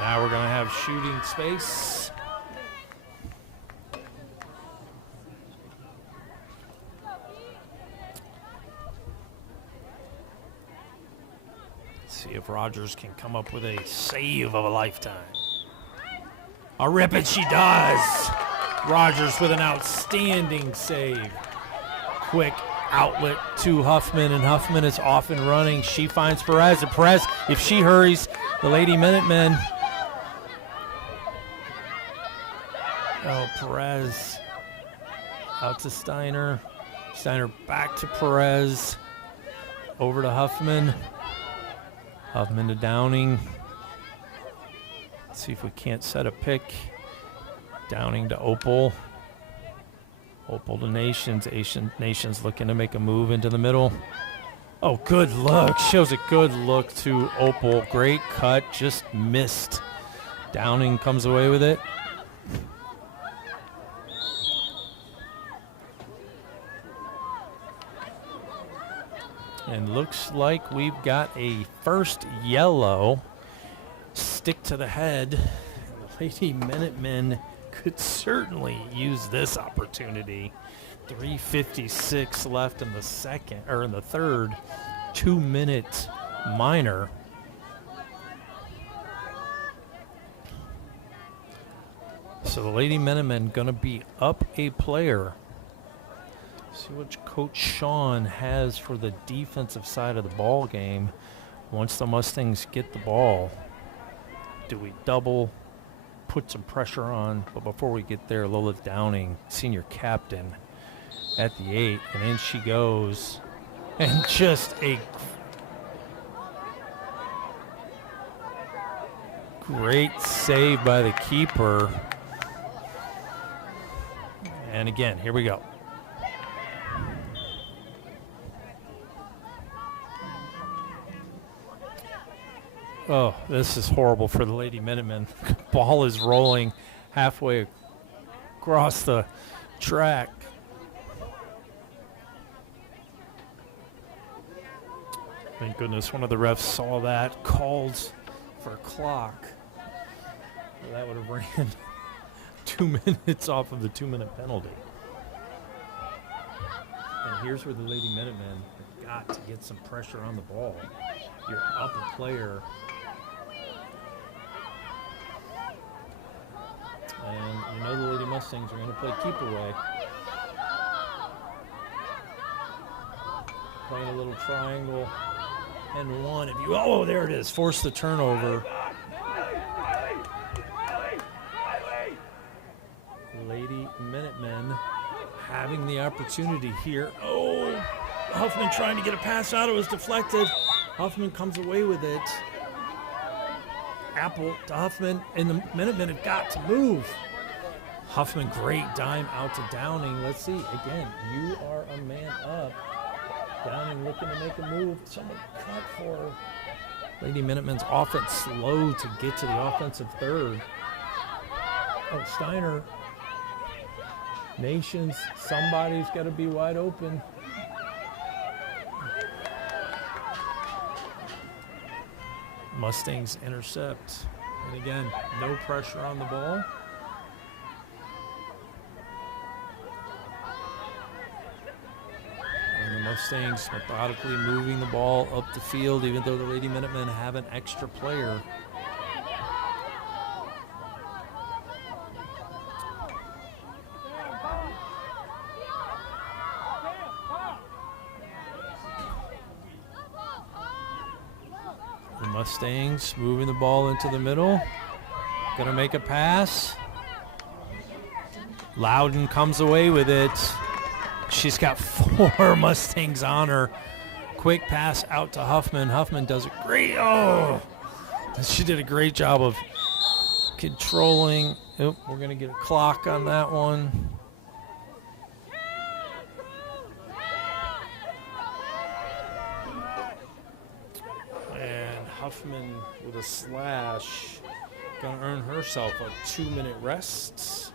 Now we're going to have shooting space. if Rogers can come up with a save of a lifetime. A rip, and she does. Rogers with an outstanding save. Quick outlet to Huffman, and Huffman is off and running. She finds Perez, and Perez, if she hurries, the Lady Minutemen. Oh, Perez out to Steiner. Steiner back to Perez. Over to Huffman. Huffman to Downing. Let's see if we can't set a pick. Downing to Opal. Opal to Nations. Nations looking to make a move into the middle. Oh, good look. Shows a good look to Opal. Great cut. Just missed. Downing comes away with it. And looks like we've got a first yellow. Stick to the head. The Lady Minutemen could certainly use this opportunity. 3:56 left in the second, or in the third. 2-minute minor. So the Lady Minutemen gonna be up a player. See what Coach Sean has for the defensive side of the ball game. Once the Mustangs get the ball, do we double, put some pressure on? But before we get there, Lola Downing, senior captain, at the 8, and in she goes. And just a great save by the keeper. And again, here we go. Oh, this is horrible for the Lady Minutemen. Ball is rolling halfway across the track. Thank goodness one of the refs saw that, called for a clock. Well, that would have ran 2 minutes off of the 2-minute penalty. And here's where the Lady Minutemen have got to get some pressure on the ball. You're up a player. And you know the Lady Mustangs are going to play keep away. Playing a little triangle and one. If you, oh, there it is. Force the turnover. Lady Minutemen having the opportunity here. Oh, Huffman trying to get a pass out. It was deflected. Huffman comes away with it. Apple to Huffman, and the Minutemen have got to move. Huffman, great dime out to Downing. Let's see, again, you are a man up. Downing looking to make a move. Someone cut for Lady Minutemen's offense, slow to get to the offensive third. Oh, Steiner. Nations, somebody's got to be wide open. Mustangs intercept. And again, no pressure on the ball. And the Mustangs methodically moving the ball up the field, even though the Lady Minutemen have an extra player. Mustangs moving the ball into the middle. Gonna make a pass. Loudon comes away with it. She's got 4 Mustangs on her. Quick pass out to Huffman. Huffman does a great, oh! She did a great job of controlling. Oh, we're gonna get a clock on that one. Huffman with a slash, gonna earn herself a 2-minute rest.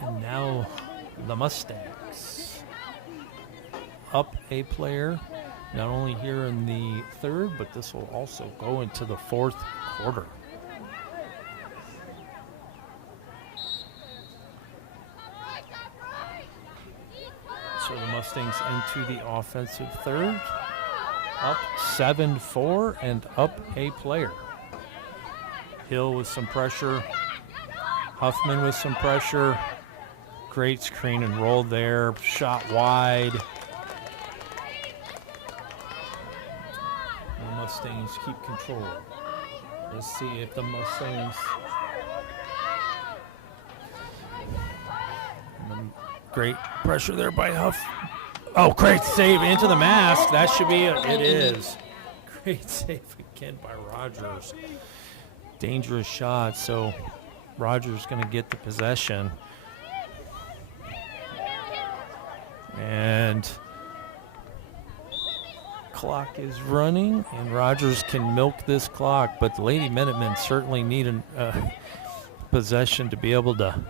And now the Mustangs up a player, not only here in the third, but this will also go into the fourth quarter. So the Mustangs into the offensive third. up 7-4 and up a player. Hill with some pressure. Huffman with some pressure. Great screen and roll there. Shot wide. The Mustangs keep control. Let's see if the Mustangs. Great pressure there by Huff. Oh, great save into the mask. That should be it. It is. Great save again by Rogers. Dangerous shot. So Rogers going to get the possession. And clock is running, and Rogers can milk this clock, but the Lady Minutemen certainly need a possession to be able to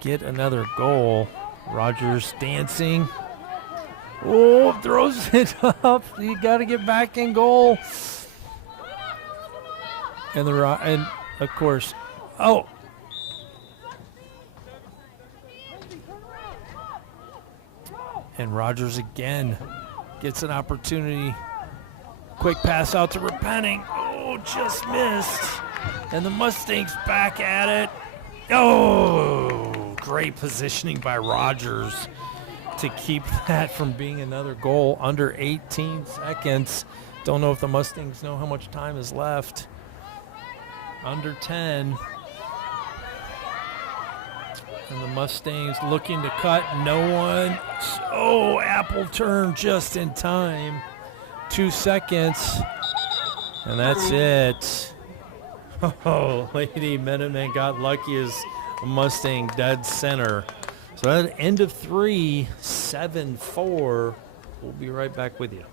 get another goal. Rogers dancing. Oh, throws it up. You got to get back in goal. And of course, oh. And Rogers again gets an opportunity. Quick pass out to Repenning. Oh, just missed. And the Mustangs back at it. Oh, great positioning by Rogers to keep that from being another goal under 18 seconds. Don't know if the Mustangs know how much time is left. Under 10. And the Mustangs looking to cut. No one. Oh, Apple turn just in time. 2 seconds. And that's it. Oh, Lady Minutemen got lucky as a Mustang dead center. So at the end of 3, 7-4. We'll be right back with you.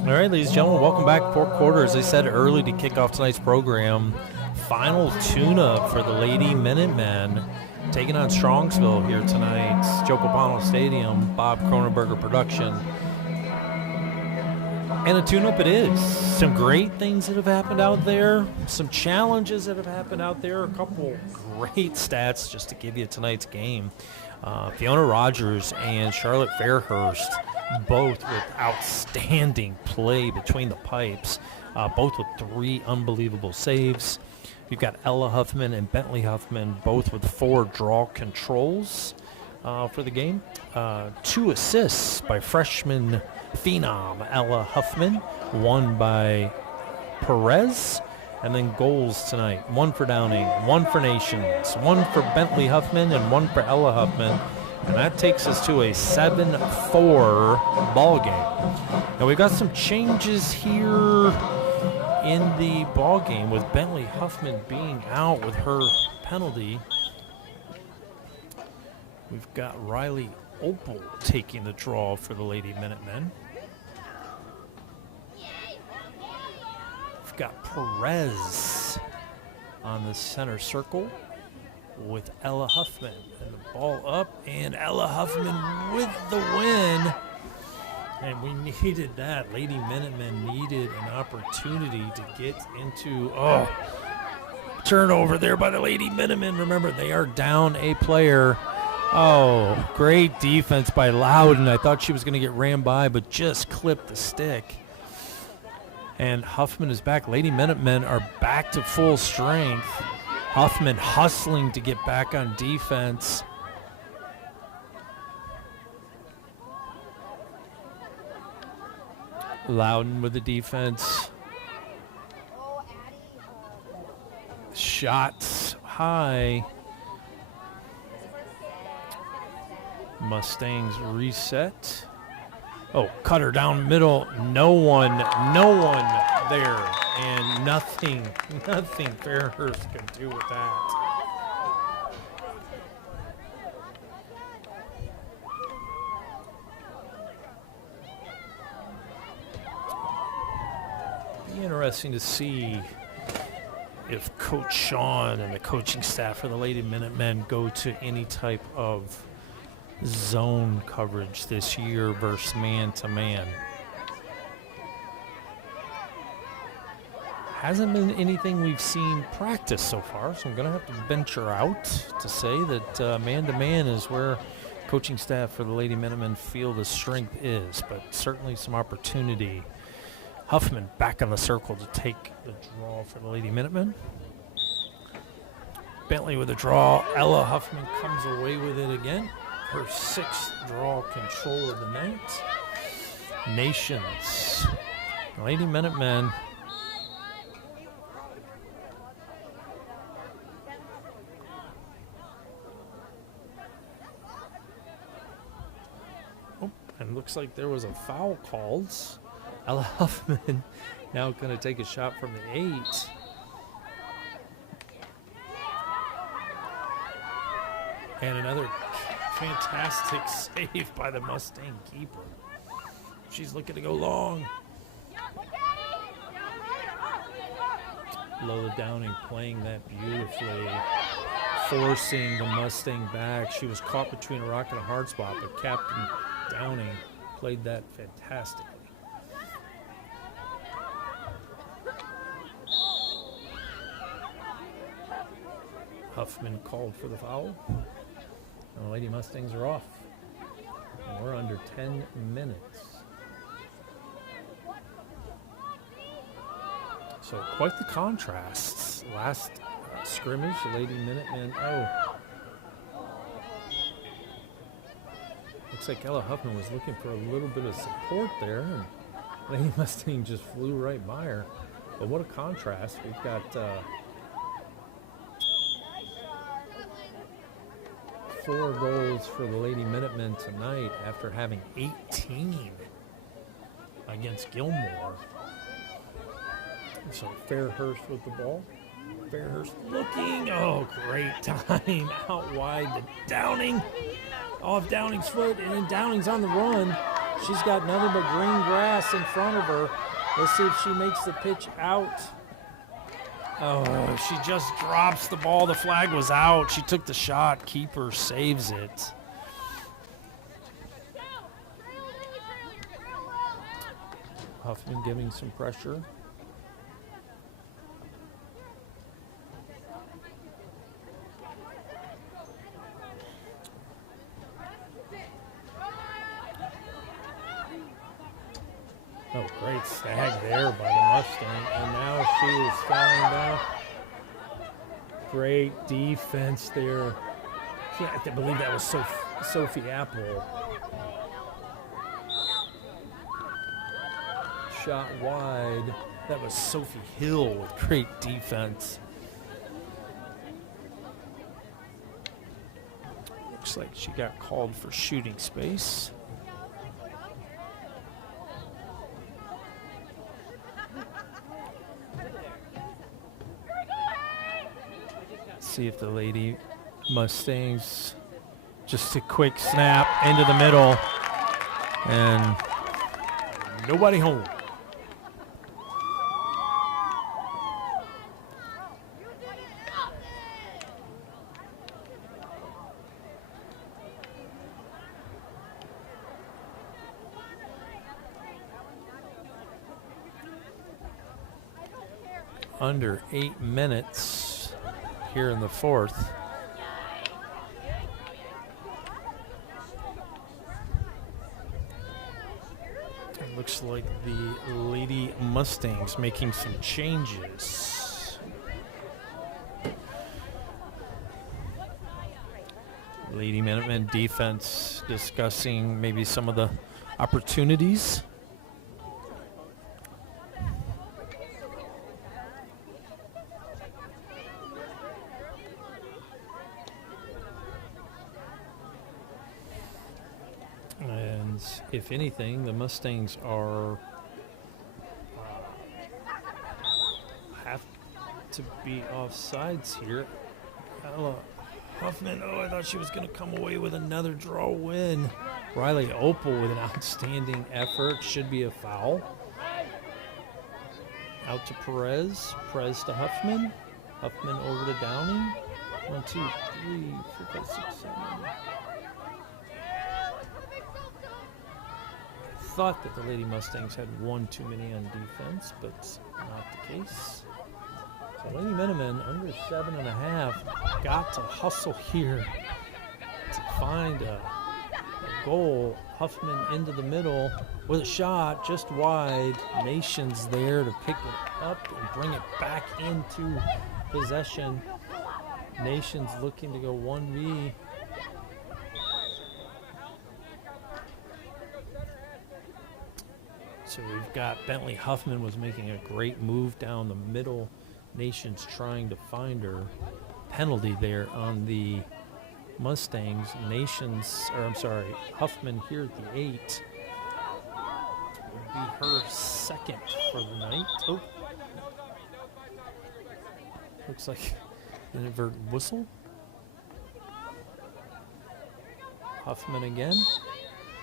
All right, ladies and gentlemen, welcome back. Fourth quarter, as I said early to kick off tonight's program. Final tune-up for the Lady Minutemen, taking on Strongsville here tonight. Joe Papano Stadium, Bob Cronenberger production. And a tune-up it is. Some great things that have happened out there, some challenges that have happened out there, a couple great stats just to give you tonight's game. Fiona Rogers and Charlotte Fairhurst, both with outstanding play between the pipes, both with 3 unbelievable saves. You've got Ella Huffman and Bentley Huffman, both with 4 draw controls for the game. 2 assists by freshman phenom Ella Huffman, 1 by Perez, and then goals tonight. 1 for Downing, 1 for Nations, 1 for Bentley Huffman, and 1 for Ella Huffman. And that takes us to a 7-4 ball game. Now we've got some changes here in the ball game with Bentley Huffman being out with her penalty. We've got Riley Opal taking the draw for the Lady Minutemen. We've got Perez on the center circle with Ella Huffman. And the ball up, and Ella Huffman with the win. And we needed that. Lady Minutemen needed an opportunity to get into, turnover there by the Lady Minutemen. Remember, they are down a player. Oh, great defense by Loudon. I thought she was going to get ran by, but just clipped the stick. And Huffman is back. Lady Minutemen are back to full strength. Huffman hustling to get back on defense. Loudon with the defense. Shots high. Mustangs reset. Oh, cutter down middle. No one there. And nothing Fairhurst can do with that. Be interesting to see if Coach Sean and the coaching staff for the Lady Minutemen go to any type of zone coverage this year versus man-to-man. Hasn't been anything we've seen practice so far, so I'm going to have to venture out to say that man-to-man is where coaching staff for the Lady Minutemen feel the strength is, but certainly some opportunity. Huffman back on the circle to take the draw for the Lady Minutemen. Bentley with a draw. Ella Huffman comes away with it again. Her 6th draw control of the night. Nations. Lady Minutemen. Oh, and looks like there was a foul called. Ella Huffman now going to take a shot from the 8. And another fantastic save by the Mustang keeper. She's looking to go long. Lola Downing playing that beautifully, forcing the Mustang back. She was caught between a rock and a hard spot, but Captain Downing played that fantastically. Huffman called for the foul. And the Lady Mustangs are off. And we're under 10 minutes. So quite the contrasts. Last scrimmage, the Lady Minutemen. Looks like Ella Huffman was looking for a little bit of support there. And Lady Mustang just flew right by her. But what a contrast. We've got 4 goals for the Lady Minutemen tonight after having 18 against Gilmore. So Fairhurst with the ball. Fairhurst looking. Oh, great time out wide to Downing. Off Downing's foot, and then Downing's on the run. She's got nothing but green grass in front of her. Let's see if she makes the pitch out. Oh, she just drops the ball. The flag was out. She took the shot. Keeper saves it. Huffman giving some pressure. Oh, great snag there by the Mustang. And now she is falling down. Great defense there. Can't believe that was Sophie Apple. Shot wide. That was Sophie Hill with great defense. Looks like she got called for shooting space. See if the Lady Mustangs, just a quick snap into the middle, and nobody home. Under 8 minutes here in the fourth. It looks like the Lady Mustangs making some changes. Lady Minutemen defense discussing maybe some of the opportunities. And if anything, the Mustangs are have to be offsides here. Huffman, I thought she was going to come away with another draw win. Riley Opal with an outstanding effort. Should be a foul. Out to Perez. Perez to Huffman. Huffman over to Downing. 1, 2, 3, 4, 5, 6, 7. Thought that the Lady Mustangs had one too many on defense, but not the case. So Lady Minutemen under 7.5. Got to hustle here to find a goal. Huffman into the middle with a shot just wide. Nations there to pick it up and bring it back into possession. Nations looking to go 1v. So we've got Bentley Huffman was making a great move down the middle. Nations trying to find her. Penalty there on the Mustangs. Huffman here at the 8. Would be her second for the night. Oh. Looks like an inadvertent whistle. Huffman again.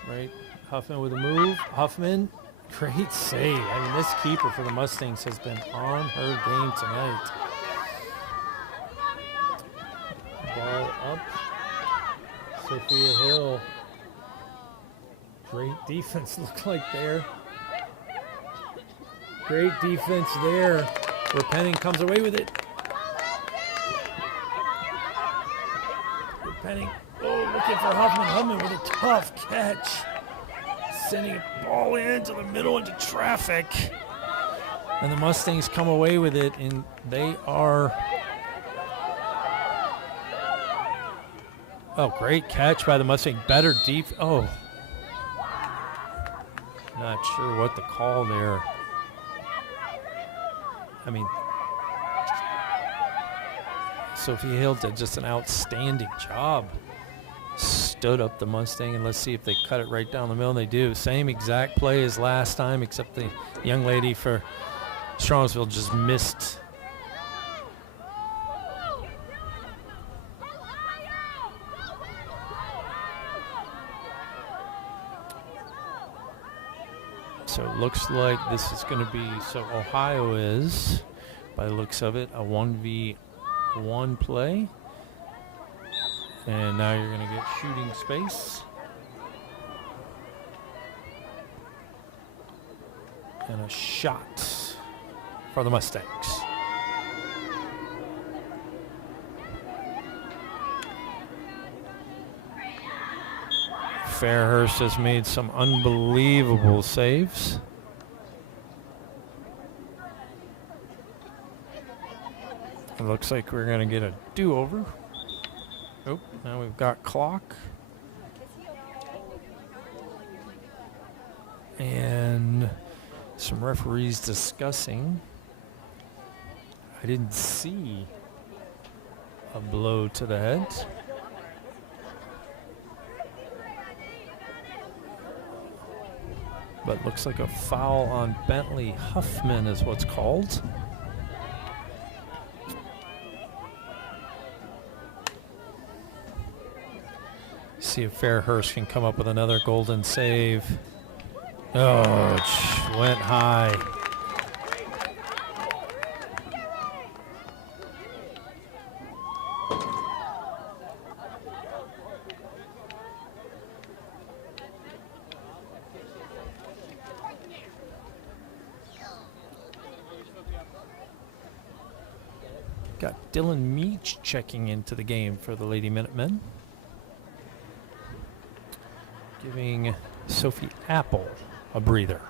Right. Huffman with a move. Huffman. Great save. I mean, this keeper for the Mustangs has been on her game tonight. Ball up. Sophia Hill. Great defense looked like there. Great defense there. Where Penning comes away with it. Penning. Oh, looking for Huffman. Huffman with a tough catch. Sending a ball into the middle into traffic. And the Mustangs come away with it, and they are... Oh, great catch by the Mustang. Better deep. Oh. Not sure what the call there. I mean, Sophia Hill did just an outstanding job. Stood up the Mustang, and let's see if they cut it right down the middle. They do. Same exact play as last time, except the young lady for Strongsville just missed. So it looks like this is going to be, so Ohio is, by the looks of it, a 1v1 play. And now you're going to get shooting space. And a shot for the Mustangs. Fairhurst has made some unbelievable saves. It looks like we're going to get a do-over. Oh, now we've got clock. And some referees discussing. I didn't see a blow to the head. but looks like a foul on Bentley Huffman is what's called. See if Fairhurst can come up with another golden save. Oh, it went high. Got Dylan Meach checking into the game for the Lady Minutemen. Giving Sophie Apple a breather.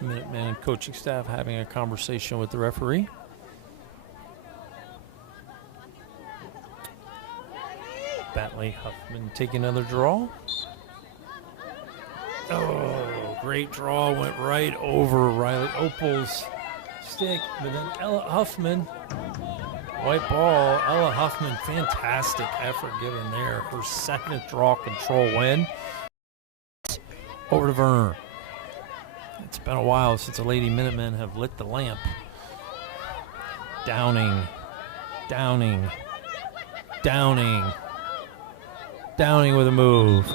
Minuteman coaching staff having a conversation with the referee. Bentley Huffman taking another draw. Oh, great draw. Went right over Riley Opal's stick. But then Ella Huffman, white ball. Ella Huffman, fantastic effort given there. Her second draw control win. Over to Werner. It's been a while since the Lady Minutemen have lit the lamp. Downing. Downing. Downing. Downing with a move.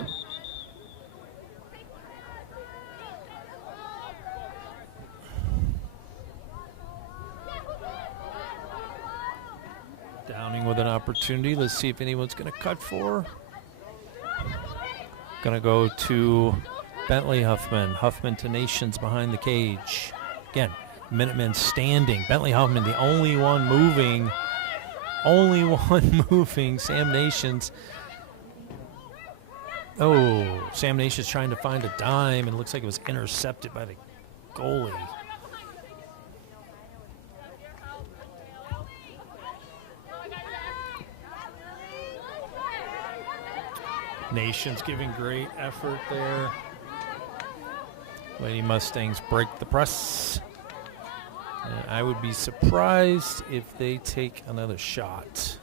Downing with an opportunity. Let's see if anyone's going to cut for her. Going to go to Bentley Huffman. Huffman to Nations behind the cage. Again, Minutemen standing. Bentley Huffman, the only one moving. Only one moving. Sam Nations. Oh, Sam Nations trying to find a dime, and it looks like it was intercepted by the goalie. Nations giving great effort there. Lady Mustangs break the press. And I would be surprised if they take another shot.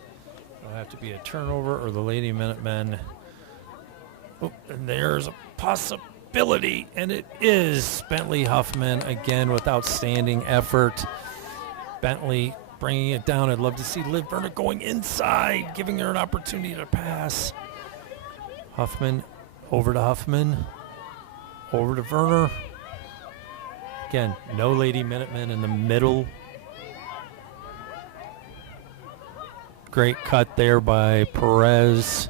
It'll have to be a turnover or the Lady Minutemen. Oh, and there's a possibility, and it is Bentley Huffman again with outstanding effort. Bentley bringing it down. I'd love to see Liv Werner going inside, giving her an opportunity to pass. Huffman, over to Huffman, over to Werner. Again, no Lady Minutemen in the middle. Great cut there by Perez.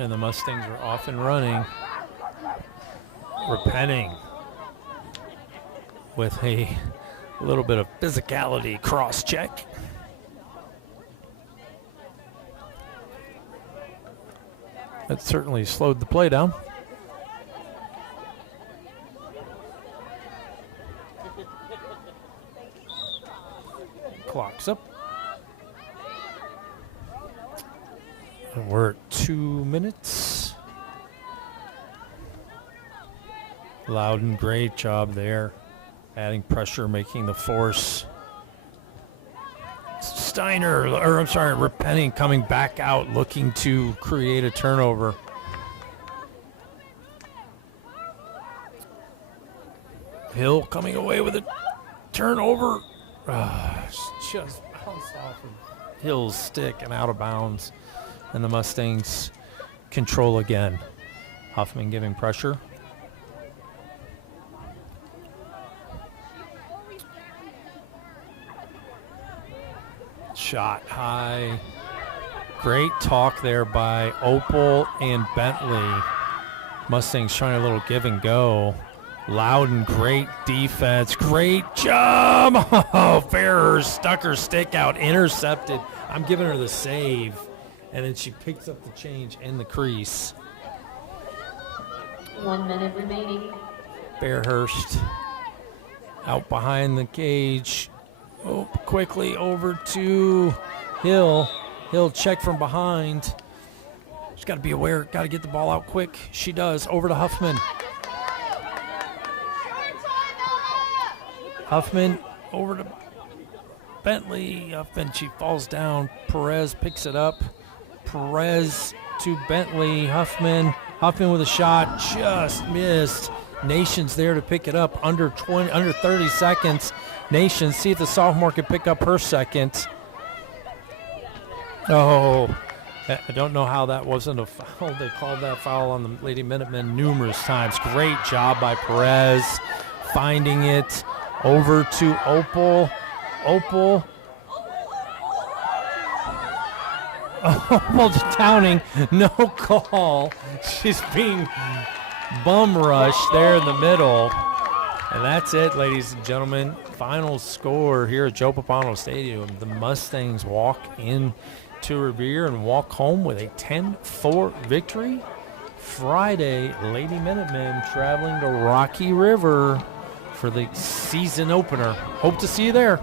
And the Mustangs are off and running. Repenting with a little bit of physicality cross check. That certainly slowed the play down. Clock's up. And we're at 2 minutes. Loudon, great job there. Adding pressure, making the force. Repenting coming back out, looking to create a turnover. Hill coming away with a turnover. Just bounced off of Hill's stick and out of bounds. And the Mustangs control again. Huffman giving pressure. Shot high. Great talk there by Opal and Bentley. Mustangs trying a little give and go. Loudon, great defense. Great job. Oh, Fairhurst stuck her stick out, intercepted. I'm giving her the save. And then she picks up the change in the crease. 1 minute remaining. Fairhurst out behind the cage. Oh, quickly over to Hill. Hill check from behind. She's got to be aware, got to get the ball out quick. She does. Over to Huffman. Huffman over to Bentley. Huffman, she falls down. Perez picks it up. Perez to Bentley. Huffman with a shot. Just missed. Nation's there to pick it up. Under 30 seconds. Nation, see if the sophomore can pick up her second. Oh, I don't know how that wasn't a foul. They called that foul on the Lady Minutemen numerous times. Great job by Perez finding it. Over to Opal. Opal Downing, no call. She's being bum rushed there in the middle. And that's it, ladies and gentlemen. Final score here at Joe Papano Stadium. The Mustangs walk in to Revere and walk home with a 10-4 victory. Friday, Lady Minutemen traveling to Rocky River for the season opener. Hope to see you there.